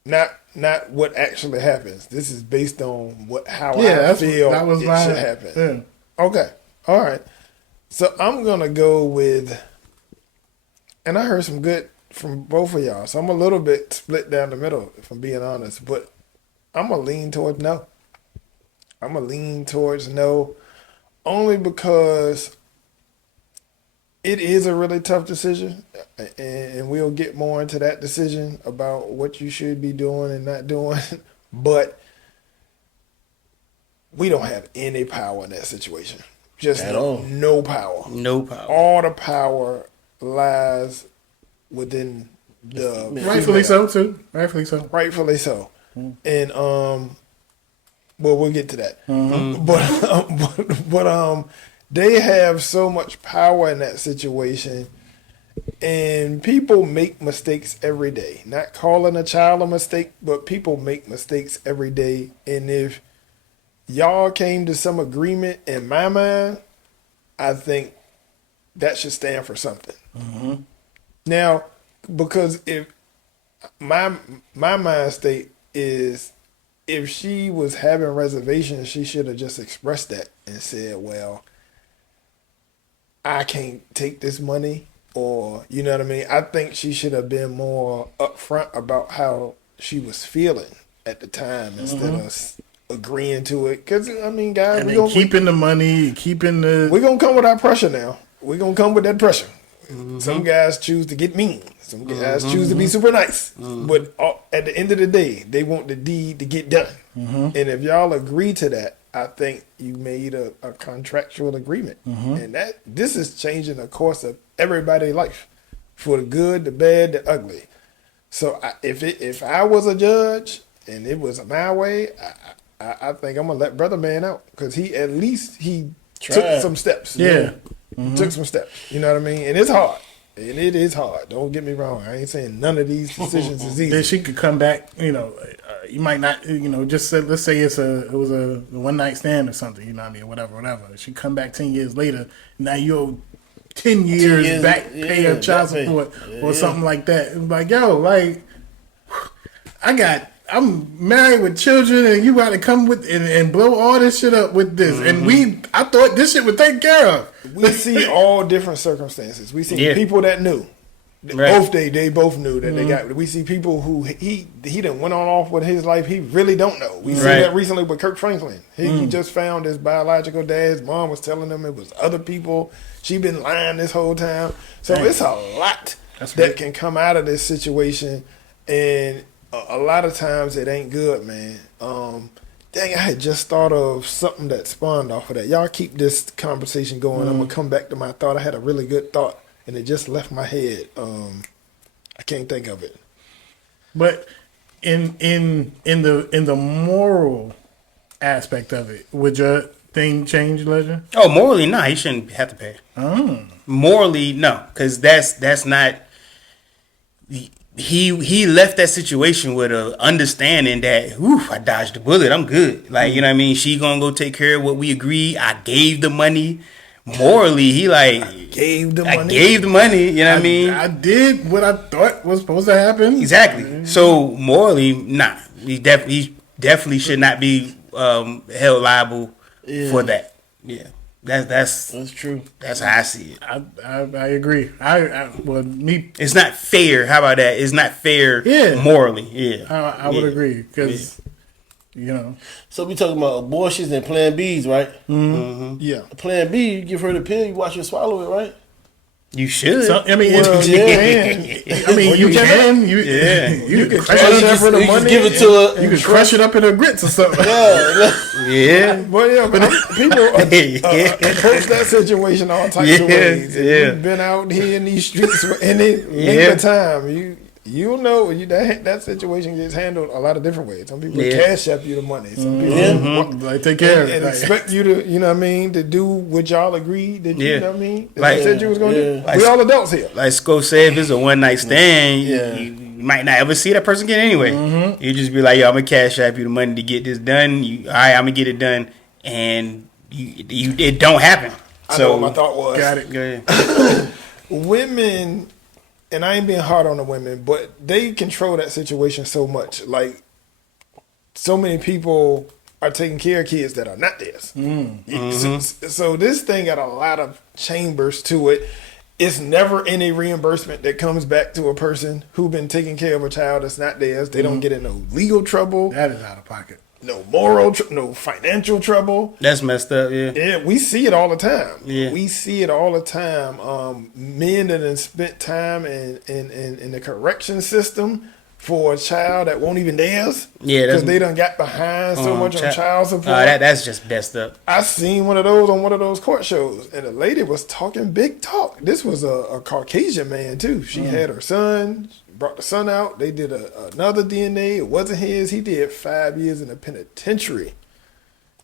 Not what actually happens. This is based on how I feel that was it my should happen. yeah. Okay. All right. So I'm gonna go with, and I heard some good from both of y'all. So I'm a little bit split down the middle, if I'm being honest. But I'm gonna lean towards no. I'm gonna lean towards no, only because it is a really tough decision, and we'll get more into that decision about what you should be doing and not doing. But we don't have any power in that situation. Just At all. no power. No power. All the power lies within the Rightfully female. so too. Rightfully so. Rightfully so. And well, we'll get to that. But they have so much power in that situation, and people make mistakes every day. Not calling a child a mistake, but people make mistakes every day. And if y'all came to some agreement, in my mind, I think that should stand for something. Now, because if my mind state is, if she was having reservations, she should have just expressed that and said, well, I can't take this money, or, you know what I mean? I think she should have been more upfront about how she was feeling at the time instead of agreeing to it. Because, I mean, guys, And then keeping the money, keeping the. we're going to come with our pressure now. We're going to come with that pressure. Some guys choose to get mean. Some guys choose to be super nice. But at the end of the day, they want the deed to get done. And if y'all agree to that, I think you made a contractual agreement. And this is changing the course of everybody's life, for the good, the bad, the ugly. So if I was a judge and it was my way, I think I'm going to let Brother Man out, because he took some steps. Yeah. Took some steps. You know what I mean? And it's hard. And it is hard. Don't get me wrong. I ain't saying none of these decisions is easy. Then she could come back. You might not. Just say, let's say it was a one night stand or something. You know what I mean? Whatever. She come back 10 years later. Now you owe 10 years back pay of child support or something like that. It's like, yo, like I'm married with children, and you got to come with and blow all this shit up with this. And I thought this shit was taken care of. We see all different circumstances. We see people that knew. Right. They both knew that they got. We see people who he done went on off with his life. He really don't know. We see that recently with Kirk Franklin. He just found his biological dad. His mom was telling him it was other people. She been lying this whole time. So it's a lot that can come out of this situation, and a lot of times it ain't good, man. Dang, I had just thought of something that spawned off of that. Y'all keep this conversation going. I'm gonna come back to my thought. I had a really good thought, and it just left my head. I can't think of it. But in the moral aspect of it, would your thing change, Legend? Oh, morally, no, he shouldn't have to pay. Morally, no, because that's not. He left that situation with a understanding that, I dodged the bullet. I'm good. Like, you know what I mean? She gonna go take care of what we agreed. I gave the money. Morally, he like I gave the money. You know what I mean? I did what I thought was supposed to happen. Exactly. So morally, nah. He definitely should not be held liable for that. Yeah. That's true. That's how I see it. I agree. It's not fair. How about that? It's not fair. Yeah. Morally. Yeah. I would agree, because So we talking about abortions and Plan Bs, right? Yeah. Plan B, you give her the pill, you watch her swallow it, right? You should. you can. You can crush Or it up for the you just money. give it to her. You can crush it up in her grits or something. Yeah. But people approach that situation all types of ways. If you've been out here in these streets for any length of time, you know that situation gets handled a lot of different ways. Some people cash up you the money. Some people like take care of it. and expect you to, you know what I mean, to do what y'all agreed that you know what I mean, that Like- you said you was gonna do. Like- We all adults here. Like Sco said, if it's a one night stand, you might not ever see that person again anyway. You just be like, yo, I'm gonna cash app you the money to get this done. All right, I'm gonna get it done, and it don't happen. I know what my thought was. Got it. Go ahead. Women, and I ain't being hard on the women, but they control that situation so much. Like, so many people are taking care of kids that are not theirs. So this thing got a lot of chambers to it. It's never any reimbursement that comes back to a person who been taking care of a child that's not theirs. They don't get in no legal trouble, That is out of pocket. no moral, no financial trouble. That's messed up. Yeah. Yeah, we see it all the time. Yeah. We see it all the time. Men that have spent time in the correction system for a child that won't even theirs. Yeah, because they done got behind so much on child support. That's just messed up. I seen one of those on one of those court shows, and the lady was talking big talk. This was a Caucasian man too. She had her son, brought the son out. They did another DNA. It wasn't his. He did 5 years in the penitentiary.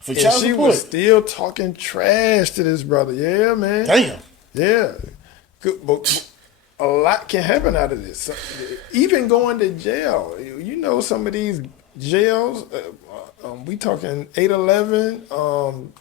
For And child she support. was still talking trash to this brother. Yeah, man. Damn. Yeah. Good, but a lot can happen out of this. Even going to jail. You know, some of these jails, we talking 811.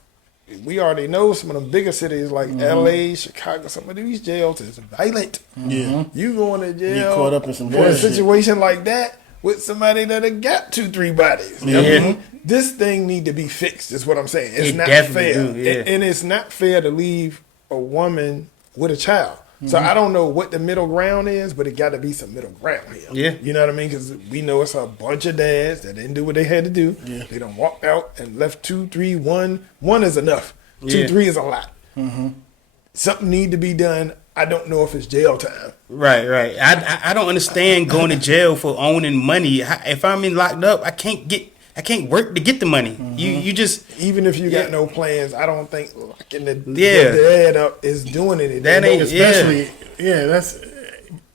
We already know some of the bigger cities like LA, Chicago, some of these jails is violent. Yeah. You going to jail Get caught up in some for a bullshit. situation like that with somebody that have got 2-3 bodies. Yeah. I mean, this thing need to be fixed, is what I'm saying. It's It not definitely fair. do, yeah. And it's not fair to leave a woman with a child. So I don't know what the middle ground is, but it got to be some middle ground here. Yeah. You know what I mean? Because we know it's a bunch of dads that didn't do what they had to do. Yeah. They done walked out and left 2, 3, 1. 1 is enough. 2, Yeah. 3 is a lot. Something need to be done. I don't know if it's jail time. Right. I don't understand going to jail for owning money. If I'm in locked up, I can't work to get the money. You just Even if you got no plans, I don't think locking the Yeah. dad up is doing anything. That ain't- Especially, that's.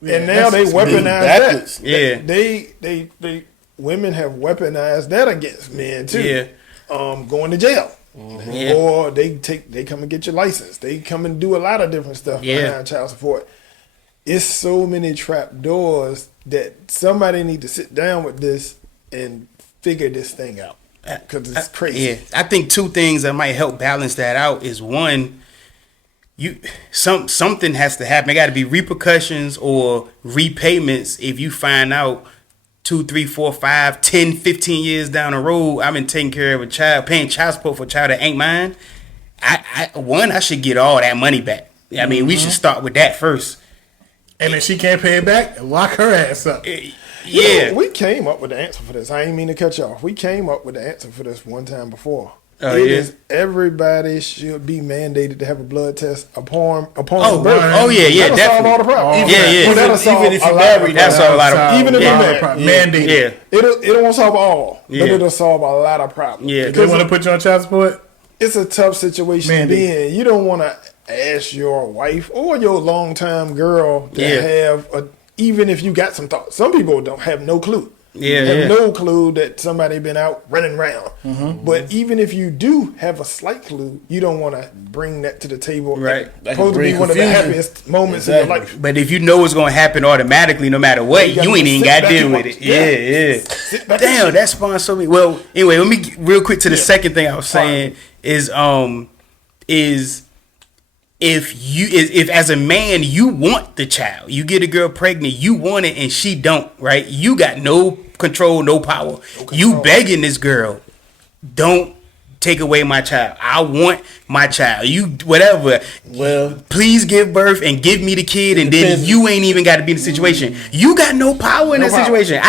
Yeah, And now they that's- weaponize backwards. that. Yeah. They women have weaponized that against men too. Yeah. Going to jail. Yeah. Or they come and get your license. They come and do a lot of different stuff Yeah. behind child support. It's so many trap doors that somebody need to sit down with this and figure this thing out. Because it's crazy. Yeah, I think 2 things that might help balance that out is one, something has to happen. There got to be repercussions or repayments if you find out 2, 3, 4, 5, 10, 15 years down the road, I've been taking care of a child, paying child support for a child that ain't mine. I should get all that money back. I mean, we should start with that first. And if she can't pay it back, lock her ass up. You know, we came up with the answer for this. I ain't mean to cut you off. We came up with the answer for this one time before. Oh, It yeah? is everybody should be mandated to have a blood test upon Oh, birth. oh yeah, That'll definitely. solve all the problems. Yeah, yeah. That'll solve Even if a you lot of married, that's problems. all a lot of Even if yeah. you're married. Mandate. Yeah, It won't solve all, Yeah. but it'll solve a lot of problems. Yeah. If they want to put you on child support, It's a tough situation to be Mandate. in. You don't want to ask your wife or your longtime girl to Yeah. have even if you got some thoughts. Some people don't have no clue. Yeah, have yeah. no clue that somebody been out running around. But even if you do have a slight clue, you don't want to bring that to the table. Right. That can Supposed to be bring one of the confusion. happiest moments in Exactly. your life. but if you know it's gonna happen automatically, no matter what, You gotta you ain't even sit got to back deal and with watch. it. Yeah. Sit back and Damn, shit. that spawned so many. Well, anyway, let me get real quick to the second thing I was saying is if as a man you want the child, you get a girl pregnant, you want it and she don't, right? You got no control, no power. You begging this girl, don't take away my child. I want my child. You whatever. Well, Please give birth and give me the kid, and then depends. you ain't even got to be in the situation. You got no power in No that power. situation.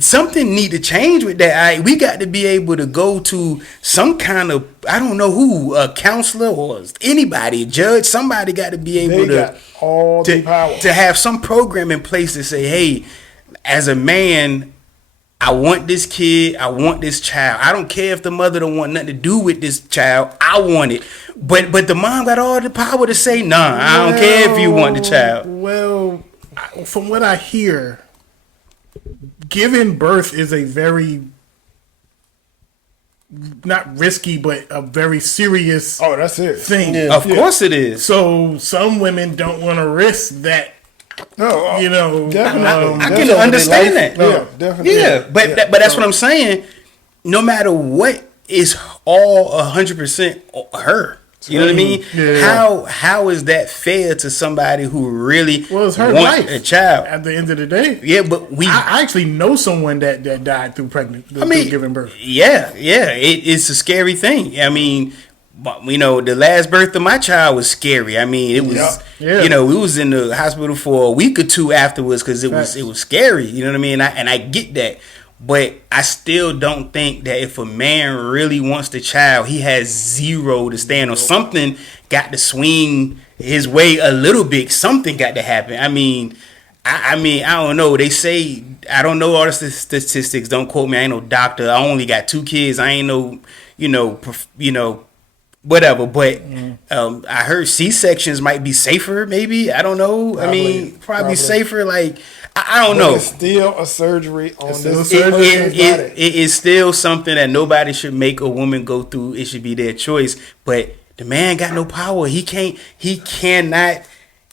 Something need to change with that. We got to be able to go to some kind of, I don't know who, a counselor or anybody, a judge. Somebody got to be able They got all the power. to have some program in place to say, hey, as a man, I want this kid. I want this child. I don't care if the mother don't want nothing to do with this child. I want it. But the mom got all the power to say, nah, I don't care if you want the child. Well, from what I hear, giving birth is a very not risky, but a very serious Oh, that's it. thing. Yeah. Of course it is. So some women don't want to risk that. No, You know, definitely. I Definitely. can understand that. Yeah, definitely. Yeah, but Yeah. but that's what I'm saying. No matter what, is all 100% her. You know what I mean? Yeah. How is that fair to somebody who really Well, it's her wants life. a child? At the end of the day, Yeah, but I actually know someone that died through through giving birth. Yeah, it's a scary thing. I mean, you know, the last birth of my child was scary. I mean, it was, Yeah. you know, we was in the hospital for a week or two afterwards because it was scary. You know what I mean? And I get that, but I still don't think that if a man really wants the child, he has zero to stand on. Something got to swing his way a little bit. Something got to happen. I mean, I mean, I don't know. They say, I don't know all the statistics. Don't quote me. I ain't no doctor. I only got 2 kids. I ain't no, whatever. But I heard C-sections might be safer. Maybe, I don't know. Probably safer. Like I don't know. It's still a surgery on this. It is still something that nobody should make a woman go through. It should be their choice. But the man got no power. He cannot.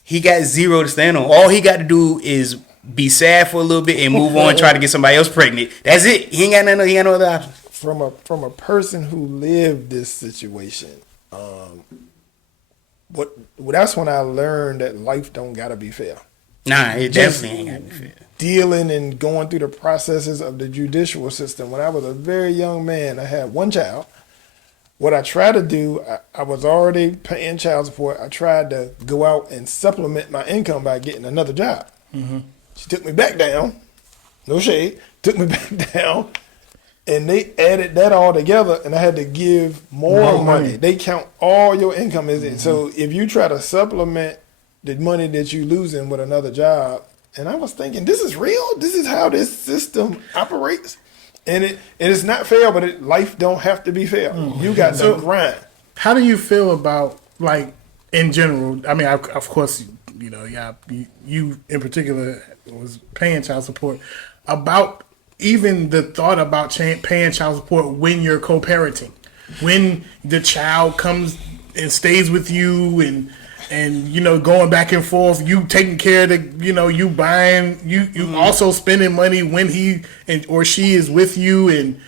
He got 0 to stand on. All he got to do is be sad for a little bit and move on. Try to get somebody else pregnant. That's it. He ain't got nothing. He got no other options. From a person who lived this situation, that's when I learned that life don't gotta be fair. Nah, it definitely ain't gotta be fair. Dealing and going through the processes of the judicial system. When I was a very young man, I had 1 child. What I tried to do, I was already paying child support. I tried to go out and supplement my income by getting another job. Mm-hmm. She took me back down. No shade. Took me back down. And they added that all together, and I had to give more money. They count all your income. So if you try to supplement the money that you losing with another job, and I was thinking, this is real? This is how this system operates? And it's not fair, but life don't have to be fair. You got to grind. How do you feel about, like, in general? I mean, of course, you in particular was paying child support. About even the thought about paying child support when you're co-parenting, when the child comes and stays with you and going back and forth, you taking care of you buying, you also spending money when he or she is with you, and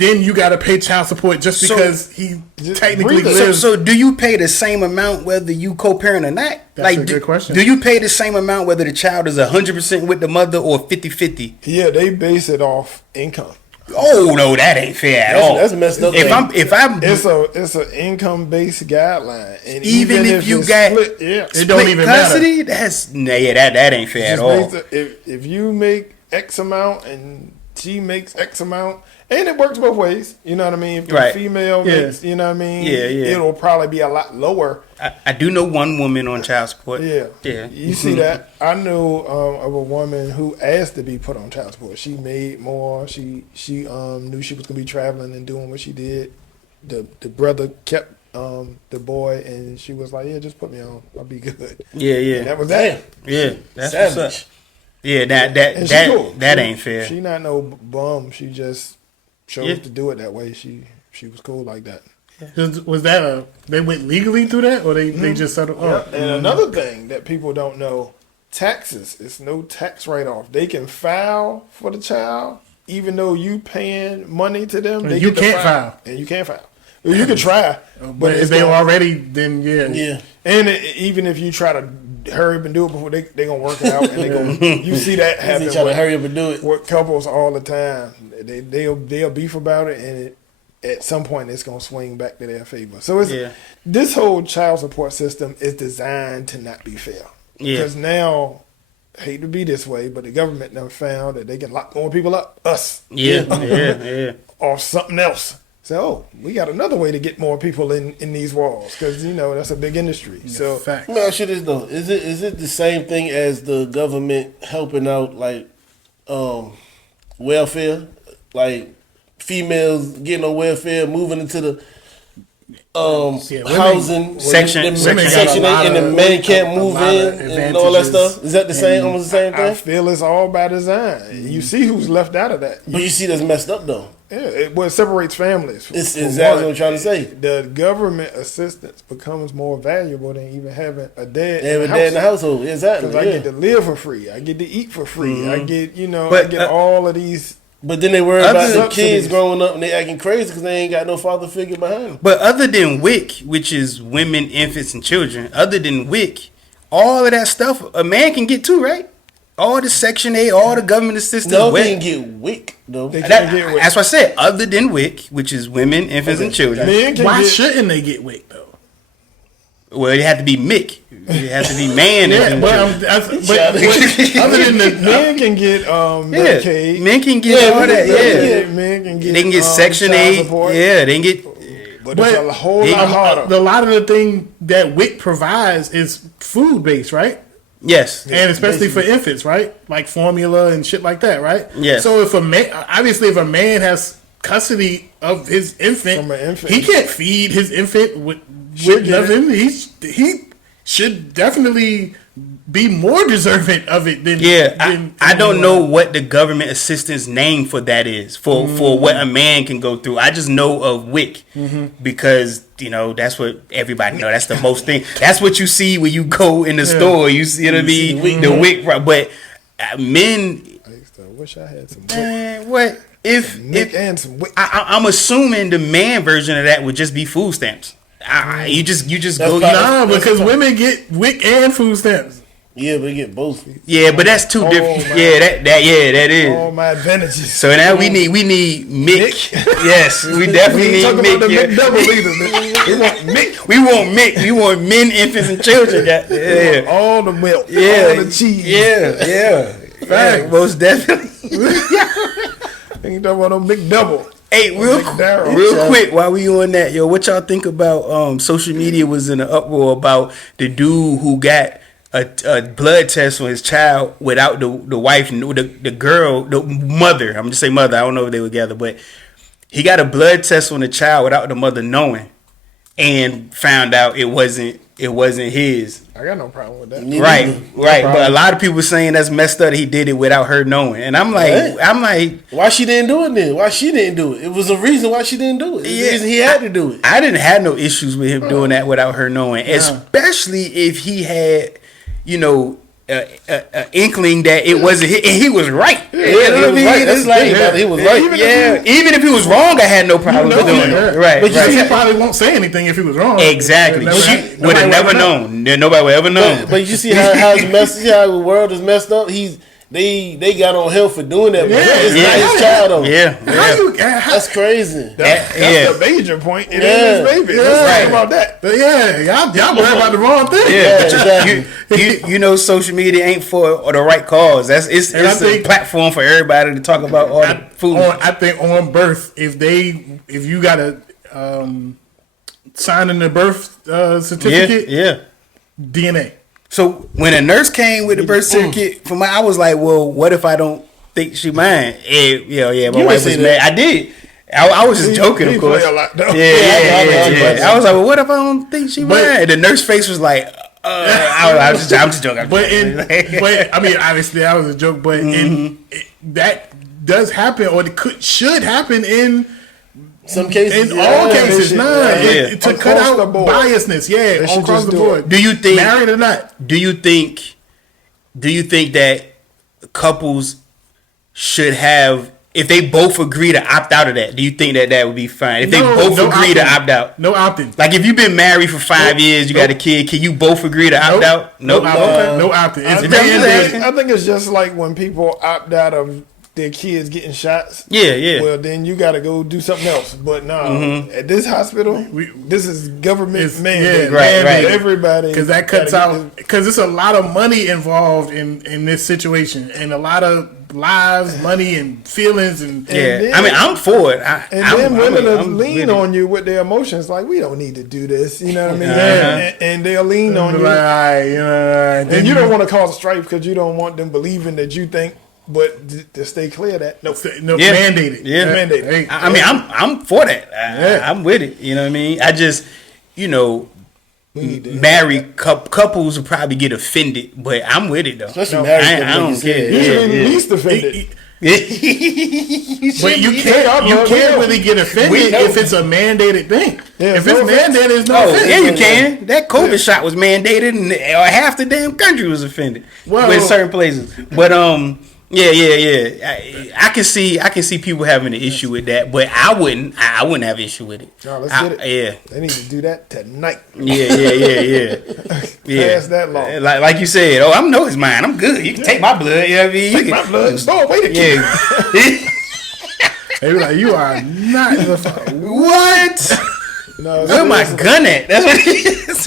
then you got to pay child support just because he technically lives. So do you pay the same amount whether you co-parent or not? That's a good question. Do you pay the same amount whether the child is 100% with the mother or 50-50? Yeah, they base it off income. Oh no, that ain't fair at all. That's messed up. It's an income based guideline, and even if you got it don't even custody, matter. That ain't fair at all. If you make X amount and she makes X amount, and it works both ways. You know what I mean? If the female makes, you know what I mean? Yeah. It'll probably be a lot lower. I do know one woman on child support. Yeah. You see that? I know of a woman who asked to be put on child support. She made more. She knew she was gonna be traveling and doing what she did. The brother kept the boy, and she was like, "Yeah, just put me on. I'll be good." Yeah. And that was that. Yeah, that's savage. What's up. Yeah, that ain't fair. She not no bum. She just chose to do it that way. She was cool like that. Was that they went legally through that, or they just settled? And another thing that people don't know, taxes. It's no tax write-off. They can file for the child, even though you paying money to them. And you can't file. And you can't file. Well, you can try, but if they already, then yeah. And even if you try to hurry up and do it before they gonna work it out, and they gonna you see that happen. They try to hurry up and do it with couples all the time. They'll beef about it, and at some point it's gonna swing back to their favor. So this whole child support system is designed to not be fair. Because now, I hate to be this way, but the government done found that they can lock more people up. Us. Yeah. Or something else. So we got another way to get more people in these walls, because that's a big industry. So fact. Let me ask you this though: is it the same thing as the government helping out like welfare, like females getting on welfare, moving into the housing section 8, and the men can't move in and all that stuff? Is that the same? Almost the same thing? I feel it's all by design. You see who's left out of that. But you see that's messed up though. Yeah, it separates families. It's exactly what I'm trying to say. The government assistance becomes more valuable than even having a dad. In the household, exactly. Because I get to live for free. I get to eat for free. I get, I get all of these. But then they worry about the kids growing up and they acting crazy because they ain't got no father figure behind them. But other than WIC, which is women, infants, and children, other than WIC, all of that stuff a man can get too, right? All the Section 8, all the government assistance. No, they can get WIC, though. That's what I said. Other than WIC, which is women, infants, and children. Why shouldn't they get WIC, though? Well, it had to be MIC. It has to be man. But other than that, men can get Medicaid. Men can get all that. Yeah, men can get. They can get Section 8. Support. Yeah, they can get. But it's a whole lot harder. A lot of the thing that WIC provides is food based, right? Yes. And especially for infants, right? Like formula and shit like that, right? Yes. So if a man has custody of his infant, From an infant. he can't feed his infant with Should get nothing. He should definitely be more deserving of it than I don't know what the government assistance name for that is for what a man can go through. I just know of WIC because that's what everybody know. That's the most thing. That's what you see when you go in the store. You see what I mean? The WIC, but men. I wish I had some. Man, what if and some I'm assuming the man version of that would just be food stamps. You just go. Nah, because women get WIC and food stamps. Yeah, we get both. Yeah, but that's two different. My. That is. All my advantages. So now we need Mick. Yes, we definitely need Mick. About the McDouble either. We want Mick. We want Mick. We want men, infants, and children. Yeah. All the milk. Yeah. All the cheese. Yeah. Right. Most definitely. Ain't talking about no McDouble. Hey, real quick, while we on that, yo, what y'all think about social media was in an uproar about the dude who got a blood test on his child without the wife, the girl, the mother. I'm just say mother. I don't know if they were together, but he got a blood test on the child without the mother knowing, and found out it wasn't his. I got no problem with that. Right. But a lot of people saying that's messed up that he did it without her knowing, and I'm like, why she didn't do it then? Why she didn't do it? It was a reason why she didn't do it. It's the reason he had to do it. I didn't have no issues with him doing that without her knowing, especially if he had, inkling that it wasn't his, and he was right. Yeah, he was right. That's the thing about it. He was right. Even if he was wrong, I had no problem with doing it. Right. But he probably won't say anything if he was wrong. Exactly. She would have never known. Nobody would ever know. But you see how it's messed. See how the world is messed up. They got on hell for doing that. But it's not his child though. Yeah. That's crazy. That's the major point. It ain't his baby. Let's talk about that. But y'all worry about the wrong thing. Yeah, exactly. Social media ain't for the right cause. It's a platform for everybody to talk about all the food. I think on birth, if you gotta sign in the birth certificate, DNA. So when a nurse came with the birth certificate for I was like, well, what if I don't think she mine? My wife was mad. I did. I was just joking, of course. Yeah. I was like, well, what if I don't think she mine? The nurse face was like, I'm just joking. But I mean, obviously, that was a joke. But that does happen, or should happen in some cases. In all cases, to cut out biasness. Yeah, across the board. Do you think married or not? Do you think that couples should have? If they both agree to opt out of that, do you think that would be fine? If they both agree to opt out, no opting. Like if you've been married for 5 years, you got a kid, can you both agree to opt out? No opting. I think it's just like when people opt out of their kids getting shots. Yeah. Well, then you got to go do something else. But at this hospital, this is government mandate. Right. Everybody, because that cuts out. Because there's a lot of money involved in this situation, and a lot of lives, money, and feelings, and then, I mean, I'm for it. Then women lean on you with their emotions, like we don't need to do this. You know what I mean? And they'll lean on you. And you don't want to cause strife because you don't want them believing that you think. But to stay clear of that, mandated. Yeah, mandated. Hey, I mean, I'm for that. I'm with it. You know what I mean? I just, married couples will probably get offended, but I'm with it though. Especially married I don't care. Least offended. But you can't really get offended if it's a mandated thing. If it's mandated, it's no offense. Yeah, you can. That COVID shot was mandated, and half the damn country was offended with certain places. But I can see people having an issue with that, but I wouldn't have an issue with it. No, let's get it. Yeah, they need to do that tonight. Yeah. Pass that law. Like you said, I know it's mine. I'm good. You can take my blood. You know what I mean? Take my blood. Stop. Wait a minute. They be like, you are not the fuck. What? No, where my gun at? That's what it is.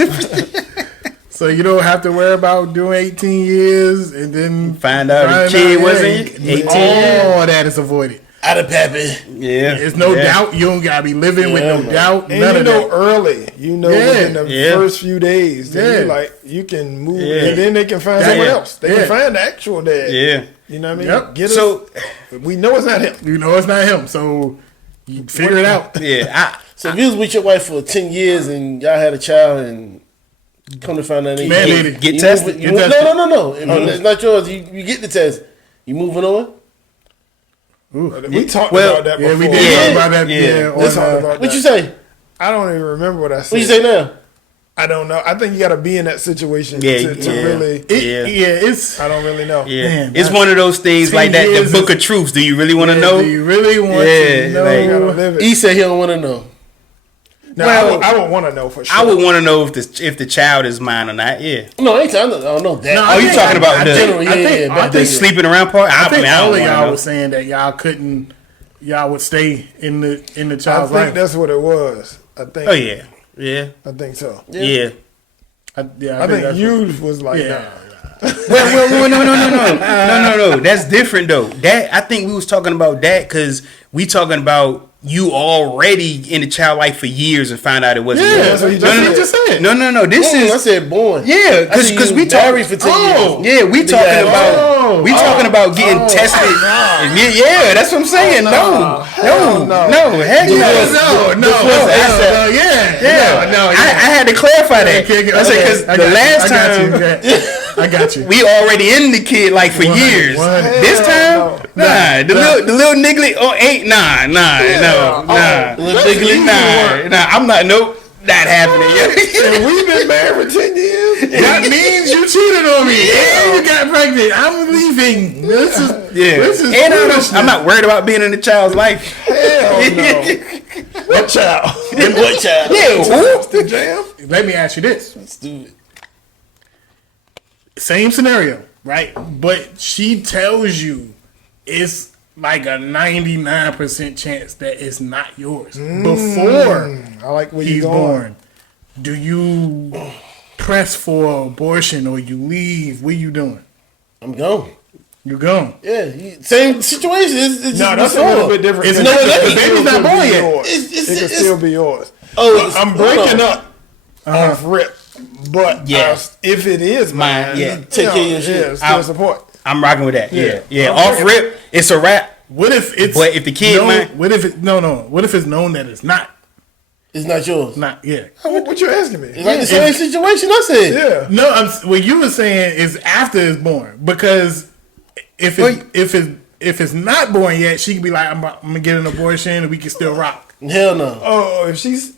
So you don't have to worry about doing 18 years and then find out the kid wasn't 18. All that is avoided. Out of pappy. Yeah. There's no doubt. You don't gotta be living with no man. doubt. And None of that. early, within the Yeah. first few days, then you can move, and then they can find someone else. They can find the actual dad. Yeah. You know what I mean? Yep. Get So, we know it's not him. You know it's not him, so you figure it out. yeah. So if you was with your wife for 10 years and y'all had a child and come to find out that Mandated. Get you tested. moving- No. It's not yours. You get the test. You moving on? We talked Well, about that before. Yeah, we did talk about that. Yeah. Yeah, We talked on, about What that. you say? I don't even remember what I said. What you say now? I don't know. I think you got to be in that situation Yeah, to yeah. really. it's I don't really know. Yeah. Man, It's that's one of those things 10 like that. The years book of truths. Do you really want to Do know? you really want Yeah, to know? like- You gotta live it. He said he don't want to know. Now, Well, I would want to know for sure. I would want to know if the child is mine or not. Yeah. No, I ain't talking. I don't know that. No, Oh, you think- talking about I the- think- general? I Yeah, think- yeah, I but The think- sleeping around part. I think mean, I all don't of want to y'all know. was saying that y'all would stay in the I child's think life. that's what it was. I think. Oh yeah. Yeah. I think so. Yeah. I I think that's you was like, Yeah. nah. Well, no. That's different though. That I think we was talking about that because we talking about you already in the child life for years and found out it wasn't Yeah, yours. that's what you just said. No. This I is said born. yeah, I see because you we married talking for 10 years. Yeah, we talking about Oh. getting tested. Yeah, that's what I'm saying. No, heck no. I had to clarify that. I said because the last time I got you. we already in the kid like for years. What? This time, nah, the little niggly ain't no. Little niggly. Nah, I'm not. Nope, not happening. And we've been married for 10 years. That means you cheated on me. And you got pregnant. I'm leaving. This is And foolishness. I'm not worried about being in the child's life. Hell no. What child? And what child? Yeah, What's the jam? Let me ask you this. Stupid. Same scenario, right? But she tells you it's like a 99% chance that it's not yours before I like where he's you going. born. Do you press for abortion or you leave? What you doing? I'm gone. You gone. Yeah, same situation. It's just No, that's a before. little bit different. It's It no, could the still baby's not be born yet. yours. It can still be yours. Oh, I'm breaking up off rip, but Yeah. if it is mine, Mine, yeah. Take care of your shit. Yeah, still support. I'm rocking with that. Yeah. I'm Off working. rip, it's a wrap. What if it's But if the kid known, might- what if it no what if it's known that it's not it's not yours. yeah. What you asking me? It's like the same situation I said. Yeah. No, what you were saying is after it's born because if it's not born yet, she could be like, I'm gonna get an abortion and we can still rock. Hell no. Oh, if she's.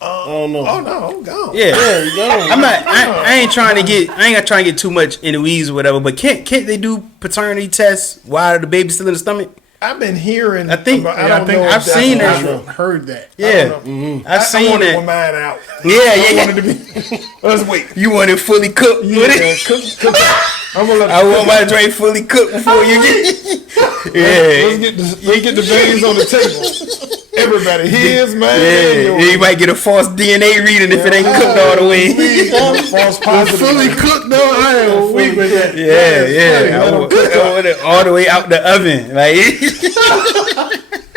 I don't know. Oh no, I'm gone. Yeah. Yeah, you gone. I'm not. I ain't trying to get too much in the weeds or whatever. But can't they do paternity tests while the baby's still in the stomach? I've been hearing. I think- about, yeah, I don't I think know if I've that's seen that. true. I've heard that. Yeah, know. I've I seen wanted that. mine out. Yeah. wanted to be. Let's wait. You want it fully cooked? Yeah, with it? cook. I'm gonna let. I want my drink fully cooked before you get. Yeah. Let's get the veins on the table. Everybody, here's mine. Yeah, you might get a false DNA reading if it ain't cooked all the way. False positive. Fully cooked though, I am weak with that. Yeah. Let 'em I want it all the way out the oven. Like,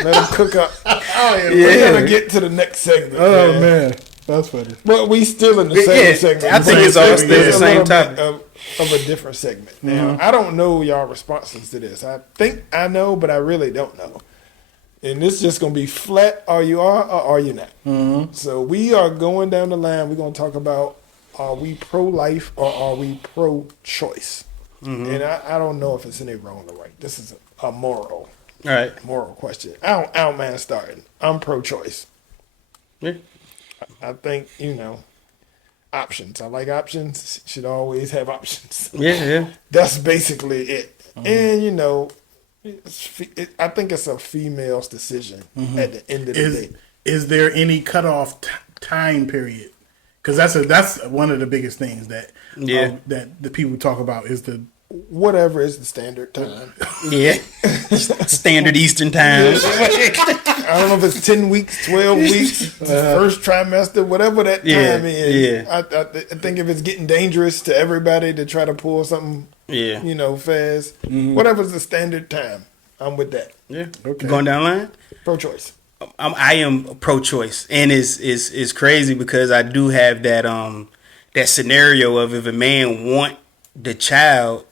Let them cook up. yeah. We're gonna get to the next segment. Oh man, that's funny. But we still in the same Yeah, segment. I think it's all still the It's a same little topic. bit of a different segment. Now, I don't know y'all responses to this. I think I know, but I really don't know. And this is just going to be flat, are you are or are you not? So we are going down the line. We're going to talk about, are we pro-life or are we pro-choice? And I don't know if it's any wrong or right. This is a moral all right. question. I don't mind starting. I'm pro-choice. Yeah. I think, options. I like options. Should always have options. Yeah. That's basically it. And, I think it's a female's decision at the end of the day. Is there any cutoff time period? Because that's one of the biggest things that that the people talk about is the Whatever is the standard time. Yeah. Standard Eastern time. I don't know if it's 10 weeks, 12 weeks, first trimester, whatever that time is. Yeah. I think if it's getting dangerous to everybody to try to pull something, Yeah. fast, whatever's the standard time, I'm with that. Yeah. Okay. Going down the line. Pro-choice. I am pro-choice, and it's crazy because I do have that that scenario of if a man want the child,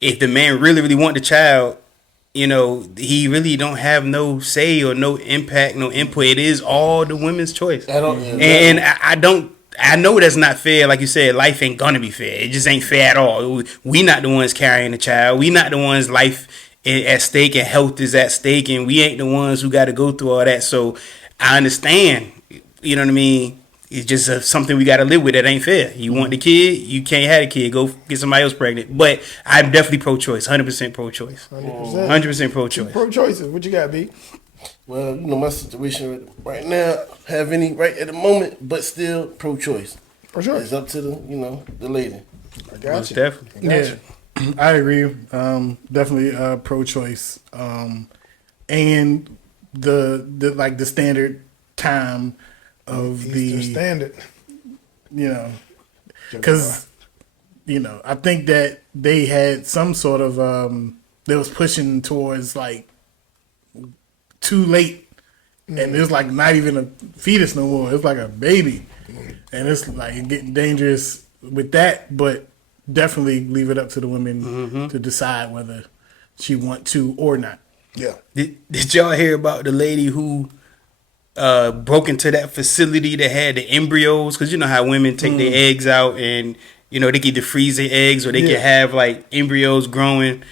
if the man really want the child, you know, he really don't have no say or no impact, no input. It is all the women's choice, and I don't. I know that's not fair. Like you said, life ain't gonna be fair. It just ain't fair at all. We not the ones carrying the child. We not the ones life at stake and health is at stake, and we ain't the ones who got to go through all that. So I understand. You know what I mean? It's just something we got to live with. That ain't fair. You want the kid, you can't have the kid. Go get somebody else pregnant. But I'm definitely pro-choice. 100% pro-choice. 100% pro-choice. Pro-choices. What you got, B? Well, you know, my situation right now, have any right at the moment, but still pro-choice. For sure. It's up to the lady. I got Most you. definitely. I got Yeah, you. I agree. Definitely pro-choice, and the like the standard time of Eastern the Standard. Because I think that they had some sort of they was pushing towards like too late, and it's like not even a fetus no more. It's like a baby, and it's like getting dangerous with that. But definitely leave it up to the women to decide whether she want to or not. Yeah. Did y'all hear about the lady who broke into that facility that had the embryos? Because you know how women take their eggs out and you know they can either freeze their eggs or they can have like embryos growing.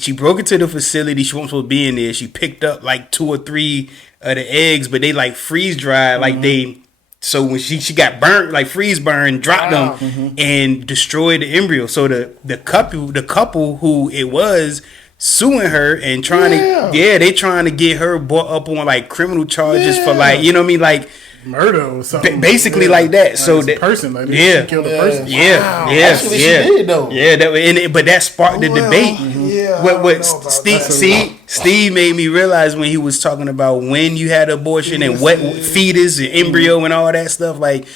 She broke into the facility. She wasn't supposed to be in there. She picked up like 2 or 3 of the eggs, but they like freeze dried. Like they, so when she got burnt, like freeze burn, dropped them and destroyed the embryo. So the couple who it was suing her and trying they trying to get her brought up on like criminal charges for like, you know what I mean, like Murder or something. basically like that. Like so it's a that person, like yeah. she killed a person. Actually, she did though. Yeah, but that sparked the debate. Yeah. What Steve made me realize when he was talking about when you had abortion and what fetus and embryo and all that stuff, like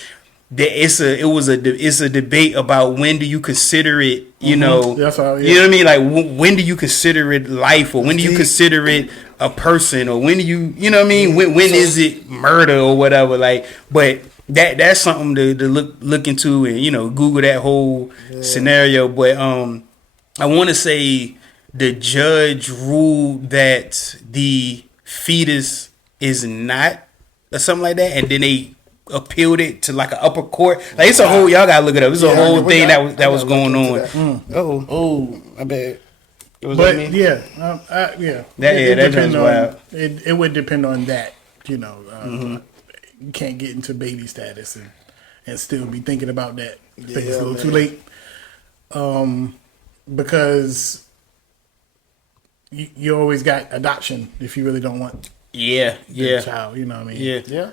it's a debate about when do you consider it, you know, That's how, you know what I mean, like when do you consider it life, or when do you consider it a person, or when do you know what I mean, when is it murder or whatever, like, but that's something to look into and, you know, Google that whole scenario. But I want to say the judge ruled that the fetus is not or something like that, and then they appealed it to like an upper court. Like it's a whole, y'all gotta look it up. It's a whole thing that was going on. Oh, I bet. Was But that me? yeah. That sounds wild. It would depend on that, you know. You can't get into baby status and still be thinking about that. I think it's a little too late. Because you always got adoption if you really don't want Yeah. the child, you know what I mean? Yeah.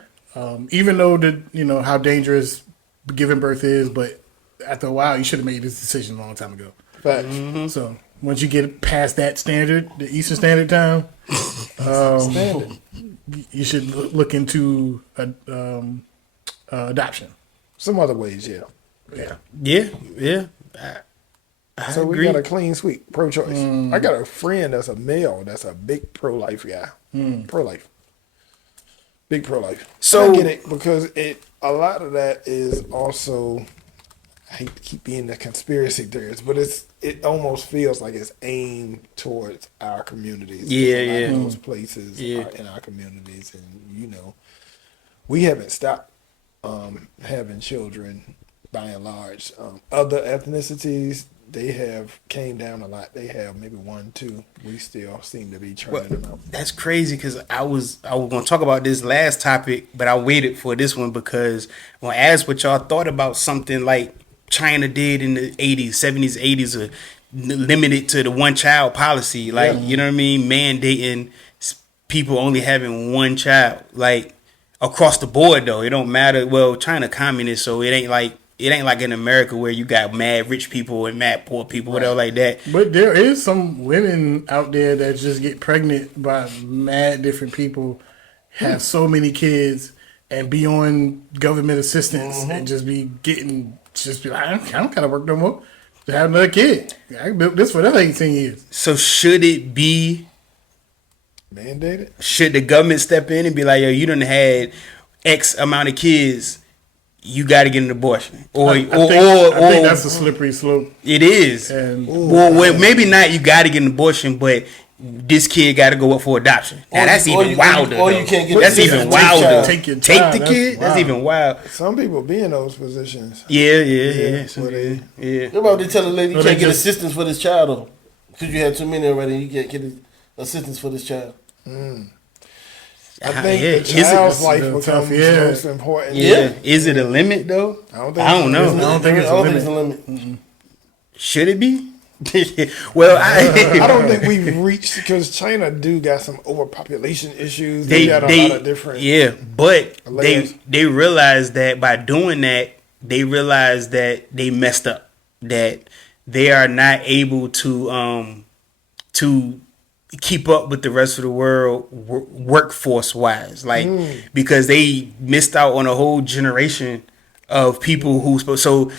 Even though how dangerous giving birth is, but after a while you should have made this decision a long time ago. Facts. So once you get past that standard, the Eastern Standard Time, you should look into adoption. Some other ways, yeah. Yeah. I So agree. we got a clean sweep, pro-choice. I got a friend that's a male that's a big pro-life guy. Pro-life. Big pro-life. So- I get it because a lot of that is also, I hate to keep being the conspiracy theorist, but it almost feels like it's aimed towards our communities. A lot of those places are in our communities, and you know, we haven't stopped having children by and large. Other ethnicities, they have came down a lot. They have maybe 1, 2. We still seem to be churning them out. That's crazy because I was going to talk about this last topic, but I waited for this one because when I asked what y'all thought about something like China did in the 80s, 70s, 80s, limited to the one-child policy, like, you know what I mean, mandating people only having one child, like across the board though. It don't matter. Well, China communist, so it ain't like in America where you got mad rich people and mad poor people, whatever like that. But there is some women out there that just get pregnant by mad different people, have so many kids, and be on government assistance and just be like, I don't gotta work no more. To have another kid. I built this for another 18 years. So should it be? Mandated? Should the government step in and be like, yo, you done had X amount of kids, you got to get an abortion, or I think that's a slippery slope. It is. And well, maybe not. You got to get an abortion, but this kid got to go up for adoption. Now that's even wilder. Or you can't get. That's even wilder. Take your the child. kid. That's even wild. Some people be in those positions. Yeah. Yeah. What about they tell a lady you Well, can't they get just- assistance for this child though, because you had too many already. You can't get assistance for this child. I think Yeah. the Is it- child's life It's becomes tough, most important. Yeah. Is it a limit though? I don't think I don't know. I don't think it's a limit. limit. Should it be? Well, I don't think we've reached, because China do got some overpopulation issues. They got a lot of different. Yeah, but layers. they realized that by doing that, they realized that they messed up. That they are not able to keep up with the rest of the world workforce wise, like because they missed out on a whole generation of people who supposed to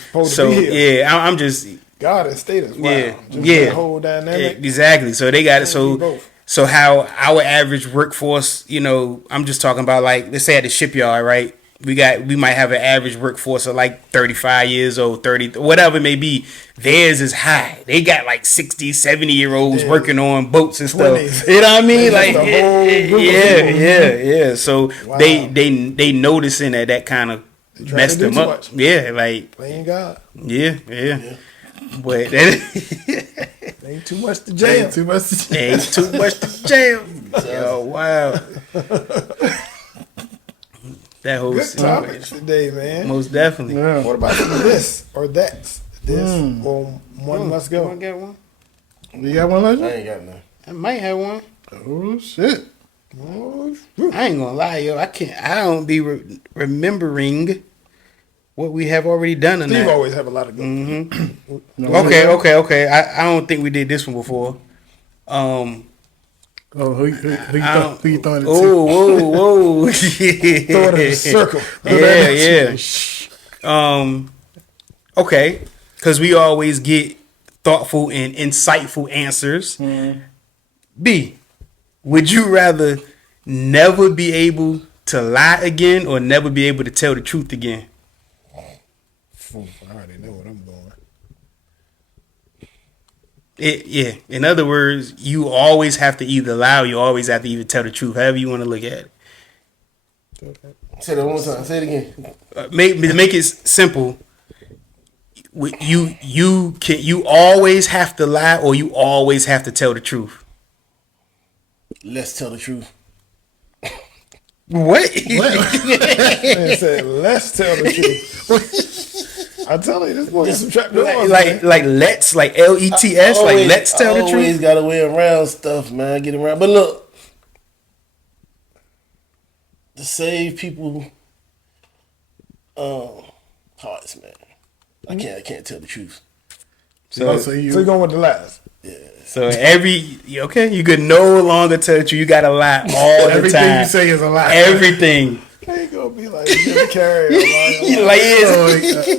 be here. yeah. I'm just. God and status. Wow. Yeah, Just yeah, that whole dynamic. exactly. So they got it. Can't be both. So how our average workforce, I'm just talking about, like, let's say at the shipyard, right? We might have an average workforce of like 35 years old, 30, whatever it may be. Theirs is high. They got like 60, 70-year-olds working on boats and stuff. 20s. You know what I mean? They Like, just a whole group of people. yeah. So Wow. they noticing that kind of trying to messed do them too up. much. Yeah, like, Playing God. yeah. But that Ain't too much to jam. Too much. ain't too much to jam. Yo, wow. That whole Good topics today, man. most definitely. Yeah. What about this or that? This or one must go. Get one? You got one, I Legend? ain't got none. I might have one. Oh, shit. Oh, I ain't gonna lie, yo. I don't be remembering what we have already done in Steve that. always have a lot of good. Okay. I don't think we did this one before. Oh, who you throwing it to? Whoa. Throw it in a circle. Yeah. Okay. Because we always get thoughtful and insightful answers. B, would you rather never be able to lie again or never be able to tell the truth again? I already know what I'm going. Yeah. In other words, you always have to either lie or you always have to either tell the truth, however you want to look at it. Say that one more time. Say it again. Make it simple. You always have to lie or you always have to tell the truth. Let's tell the truth. What? Man said, let's tell the truth. I tell you, this boy got some trap doors. like let's, like LETS, like let's tell the Always truth. got a way around stuff, man. Get around. But look, to save people hearts, man. I can't tell the truth. So So you going with the last? you could no longer tell the truth. You gotta lie all the Everything time. you say is a lie. Everything. They gonna be like Jim Carrey.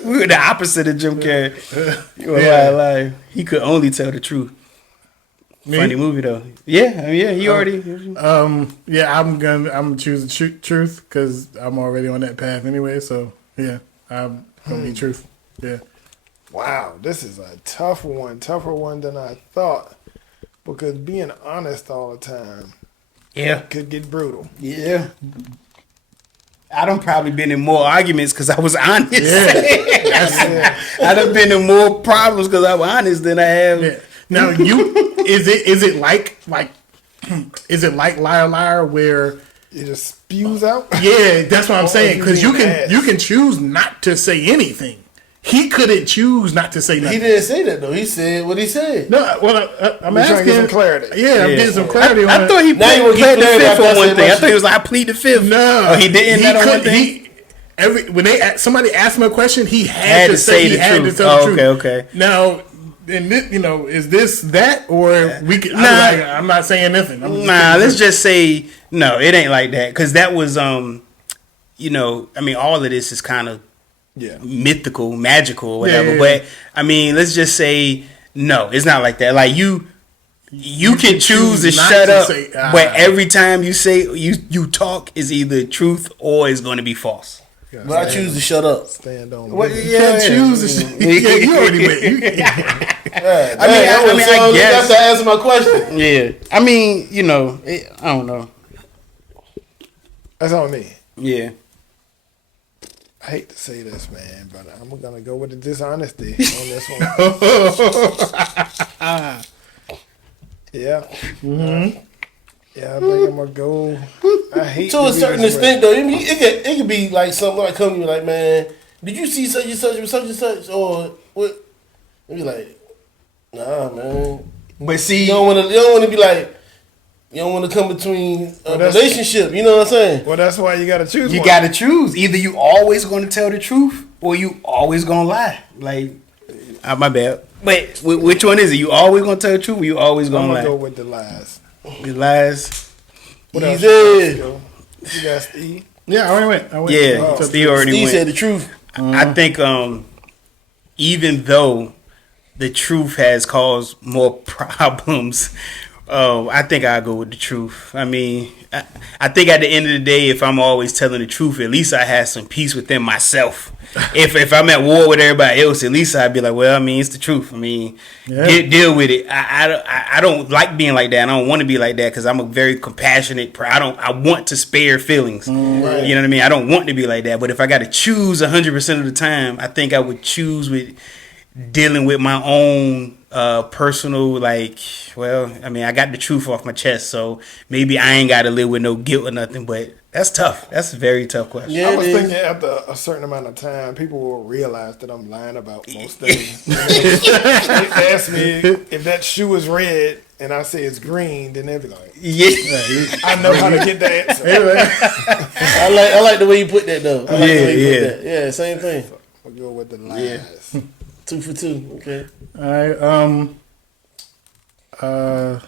We were the opposite of Jim Carrey. You a lie. He could only tell the truth. Me? Funny movie though. Yeah, he already. Yeah, I'm gonna choose the truth because I'm already on that path anyway. So yeah, I'm gonna be truth. Yeah. Wow, this is a tougher one than I thought. Because being honest all the time Yeah. could get brutal. Yeah. I done probably been in more arguments because I was honest. Yeah. I done been in more problems because I was honest than I have. Yeah. Now is it like liar where It just spews out. yeah, that's what I'm saying, because you being asked. can choose not to say anything. He couldn't choose not to say He nothing. didn't say that though. He said what he said. No, well, I'm We're trying to asking. get some clarity. Yeah, I'm getting some clarity on I it. thought he Now you pleaded gonna the get fifth clarity on after I one said thing. my I thought he was like, I plead the fifth. No, Oh, he didn't that on one thing? When somebody asked him a question, he had to say the he had truth. to tell the truth. Okay. Now, and this, is this that, or we could? Nah. I'm not saying nothing. I'm just Nah, kidding. let's just say no. It ain't like that because that was all of this is kind of mythical, magical, or whatever. Yeah. But I mean, let's just say no, it's not like that. Like you can choose to not shut to up, say, but every time you say you talk is either truth or it's going to be false. But I choose to shut up. Stand on. What? business. You can't choose to yeah, you already went. I You guess. have to answer my question. Yeah. I mean, I don't know. That's on me. Yeah. I hate to say this, man, but I'm gonna go with the dishonesty on this one. Yeah. Yeah, I think I'm gonna go. I hate To a be certain this way. extent, though, it could be like something like come to you like, man, did you see such and such with such and such, or what? And be like, nah, man. But see, You don't want to be like, you don't want to come between a that's- relationship. You know what I'm saying? Well, that's why you gotta choose. you one. got to choose. Either you always going to tell the truth or you always going to lie. Like, my bad. But which one is it? You always going to tell the truth or you always I'm going to gonna go lie? with the lies. The lies. What else? Easy. You got Steve. Yeah, I already went. Yeah, Steve already Steve went. said the truth. I think even though the truth has caused more problems, I think I'll go with the truth. I mean, I think at the end of the day, if I'm always telling the truth, at least I have some peace within myself. If I'm at war with everybody else, at least I'd be like, well, I mean, it's the truth. I mean, deal with it. I don't like being like that. I don't want to be like that because I'm a very compassionate. I want to spare feelings. You know what I mean? I don't want to be like that. But if I got to choose 100% of the time, I think I would choose with dealing with my own personal, like, well, I mean, I got the truth off my chest, so maybe I ain't got to live with no guilt or nothing, but that's tough. That's a very tough question. Yeah, I was it is. thinking after a certain amount of time, people will realize that I'm lying about most things. They ask me if that shoe is red and I say it's green, then they'll be like, Yeah. I know how to get the answer. I like the way you put that though. I like the way you Yeah, put that. Yeah, same thing. I'll go with the lies. 2 for 2. Okay. All right.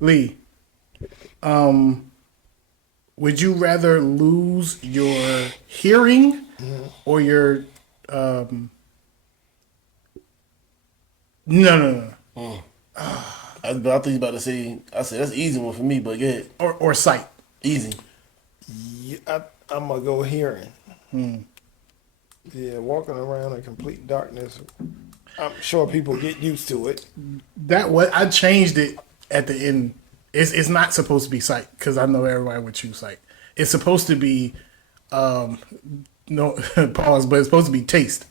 Lee. Would you rather lose your hearing or your no. I thought you was about to say. I said that's an easy one for me, but yeah, Or sight. easy. Yeah, I'm going to go hearing. Yeah, walking around in complete darkness. I'm sure people get used to it. I changed it at the end. It's not supposed to be sight because I know everybody would choose sight. It's supposed to be no pause, but it's supposed to be taste.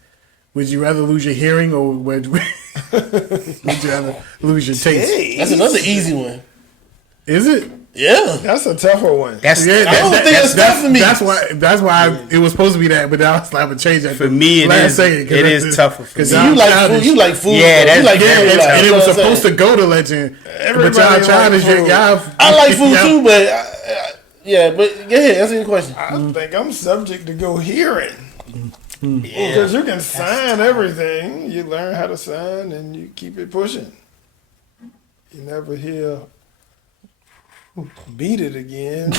Would you rather lose your hearing or would you rather lose your taste? That's another easy one. Is it? Yeah. That's a tougher one. That's I don't think it's tough for me. That's why it was supposed to be that, but now it's like a change that for me. It is tougher for me. You like food. You like food. Yeah, that's you like very food. tough. and it You know was what I'm supposed saying? to go to legend. Everybody but y'all trying like to food. y'all. I like food y'all- too, but yeah, but go ahead. Answer your question. I think I'm subject to go hearing. Because you can sign everything. You learn how to sign and you keep it pushing. You never hear beat it again.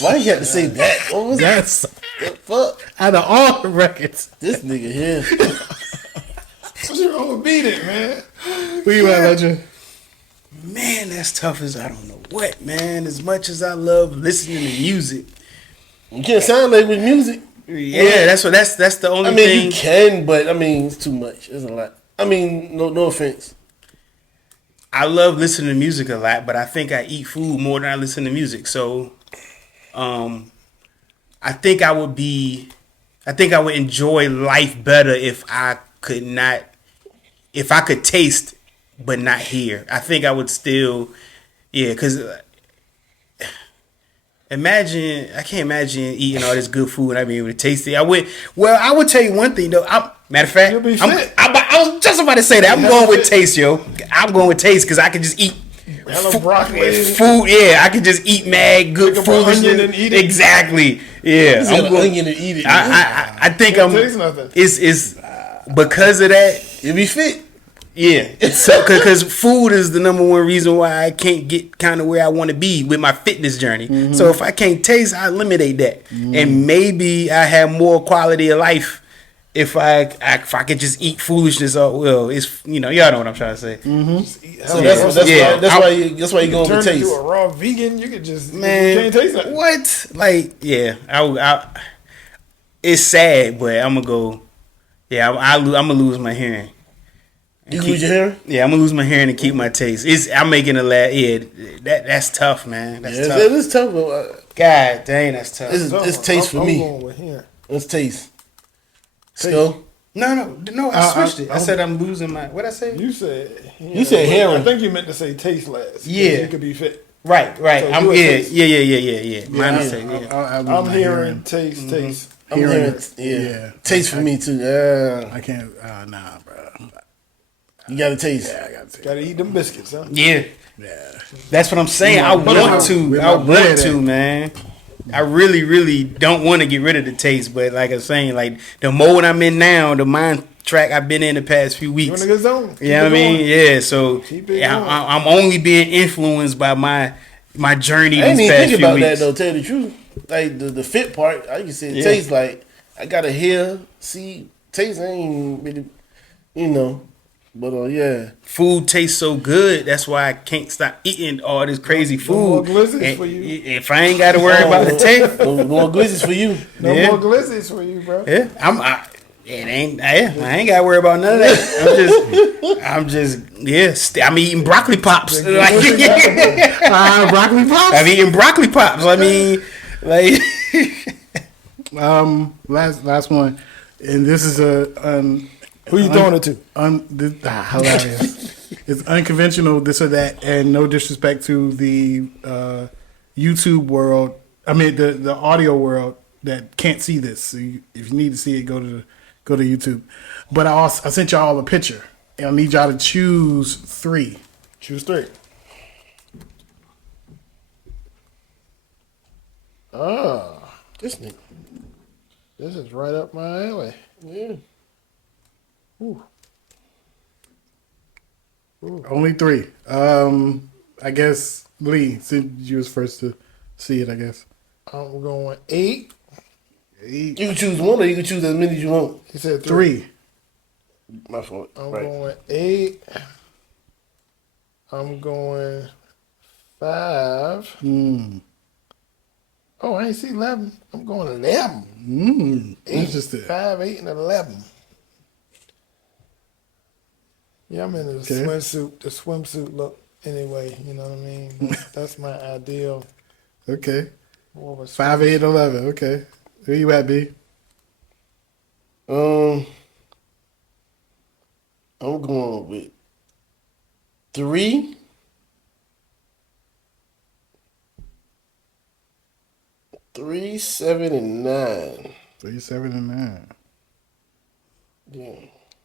Why you have to say that? What was that? That's Fuck out of all the records. this nigga here. What's wrong with beat it, man? Who you at, legend? Man, that's tough as I don't know what, man. As much as I love listening to music. You can't sound like with music. Yeah, that's the only I mean, thing. you can, but I mean, it's too much. It's a lot. I mean, no offense. I love listening to music a lot, but I think I eat food more than I listen to music. So, I think I would enjoy life better if I could taste but not hear. I think I would still, because I can't imagine eating all this good food and I'd be able to taste it. I would tell you one thing though. Matter of fact, You'll be fit. I was just about to say that. I'm going with taste, yo. I'm going with taste because I can just eat Hello, broccoli. food. Yeah, I can just eat mad good Pick up food. an onion and eat it. Exactly. Yeah, He's got an onion and eat it. I think Can't taste nothing. It's because of that. You'll be fit. Yeah, so because food is the number one reason why I can't get kind of where I want to be with my fitness journey. So if I can't taste, I eliminate that, and maybe I have more quality of life if I could just eat foolishness. Or well, it's y'all know what I'm trying to say. So that's why you go with Turn taste. into a raw vegan, you could just Man, you can't taste that. what? Like, yeah, I it's sad, but I'm gonna go. Yeah, I'm gonna lose my hearing. You lose your hair? Yeah, I'm gonna lose my hearing and keep my taste. I'm making a laugh. Yeah, that's tough, man. That's tough. It is tough. But, God dang, that's tough. it's taste for I'm me. going with here. It's taste. Let's No. I switched it. I said I'm losing my. What I say? You said hearing. I think you meant to say taste last. Yeah. You could be fit. Right. So I'm do it taste. Yeah. My mistake. Yeah. I'm hearing taste, taste. I'm hearing, taste for me too. I can't. Nah, bro. You gotta taste. Yeah, I got to. Gotta eat them biscuits, huh? Yeah. Yeah. That's what I'm saying. I want to, man. I really, really don't want to get rid of the taste, but like I'm saying, like the mode I'm in now, the mind track I've been in the past few weeks. You in a good zone. You know what I mean? Yeah. So going. I'm only being influenced by my journey I these didn't even past think few about weeks. that though. Tell you the truth, like the fit part, I can say it tastes like I gotta hear, see, taste. I ain't really, but yeah. Food tastes so good. That's why I can't stop eating all this crazy food. more glizzies And for you. If I ain't got to worry about the taste, No more glizzies for you. No Yeah. more glizzies for you, bro. yeah, I ain't got to worry about none of that. I'm eating broccoli pops. Broccoli pops. I'm eating broccoli pops. I mean, like, Last one, and this is Who you throwing it to? hilarious. It's unconventional, this or that, and no disrespect to the YouTube world. I mean, the audio world that can't see this. So if you need to see it, go to YouTube. But I sent y'all a picture, and I need y'all to choose 3. Choose 3. This nigga. This is right up my alley. Yeah. Only 3. I guess Lee, since you was first to see it, I guess. I'm going 8. You can choose one, or you can choose as many as you want. He said 3. My fault. I'm Right. going 8. I'm going 5. Oh, I ain't see 11. I'm going 11. 8, Interesting. 5, 8, and 11. Yeah, I'm in the swimsuit look anyway. You know what I mean? That's my ideal. Okay. More of a 5, 8, 11. Okay. Who you at, B? I'm going with 3. 3, 7, and 9. 3, 7, and 9. Yeah.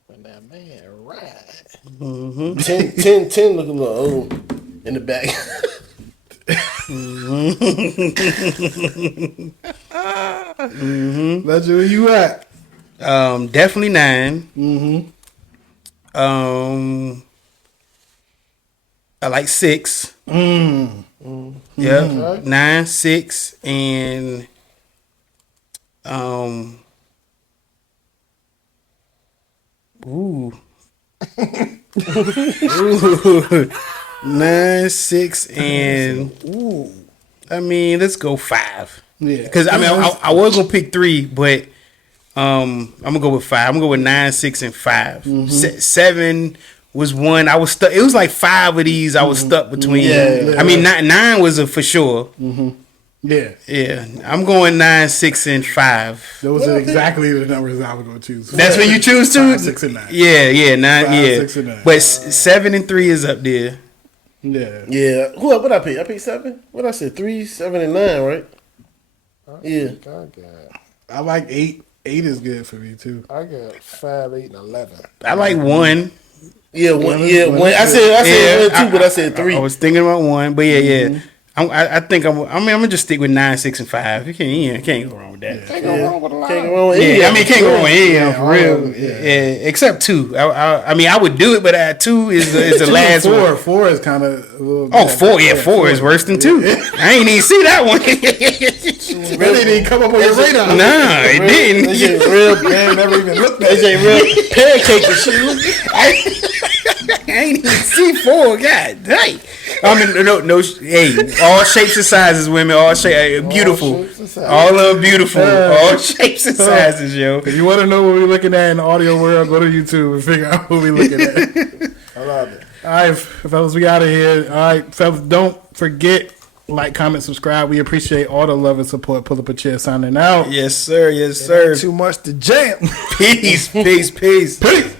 When that man ride. 10 look a little old in the back. Ledger, where you at? definitely 9. I like 6. Yeah, 9, 6, and ooh. 9, 6, and ooh. I mean, let's go 5. Yeah. Because I mean, I was gonna pick 3, but I'm gonna go with 5. I'm gonna go with 9, 6, and 5. 7 was one. I was stuck. It was like 5 of these. I was stuck between. Yeah. I mean, 9 was a for sure. Yeah. Yeah, I'm going 9, 6, and 5. Those are exactly the numbers I would go choose. That's what you choose to. 5, 6, and 9. Yeah, 9. 5, Yeah, 6, and 9. but 7 and 3 is up there. Yeah. Yeah. What I pick? I picked 7. What I said? 3, 7, and 9, right? Yeah. I like 8. 8 is good for me too. I got 5, 8, and 11. I like 1. Yeah, one. Yeah, one. I said 1 too, but I said 3. I was thinking about 1, but yeah. I think I'm gonna just stick with 9, 6, and 5. You can't go wrong with that. Can't go wrong with a lot. Can't go wrong with Yeah, I mean, can't go wrong with any of them, Yeah, for real. Yeah, except 2. I mean, I would do it, but 2 is the last one. 4 is kind of a little. Oh, 4. Yeah, 4 is worse than 2. I ain't even see that one. Really didn't come up on your radar. Nah, it didn't. That shit real. Man, never even looked at That shit real pancake and shit. I ain't even see 4. God dang. I mean, no. Hey, all shapes and sizes, women. All shapes, beautiful. shapes and sizes. All of them beautiful. All shapes and sizes, yo. If you want to know what we're looking at in the audio world, go to YouTube and figure out what we're looking at. I love it. All right, fellas, we out of here. All right, fellas, don't forget, like, comment, subscribe. We appreciate all the love and support. Pull up a chair, signing out. Yes, sir. Yes, sir. Too much to jam. Peace. Peace. Peace. Peace.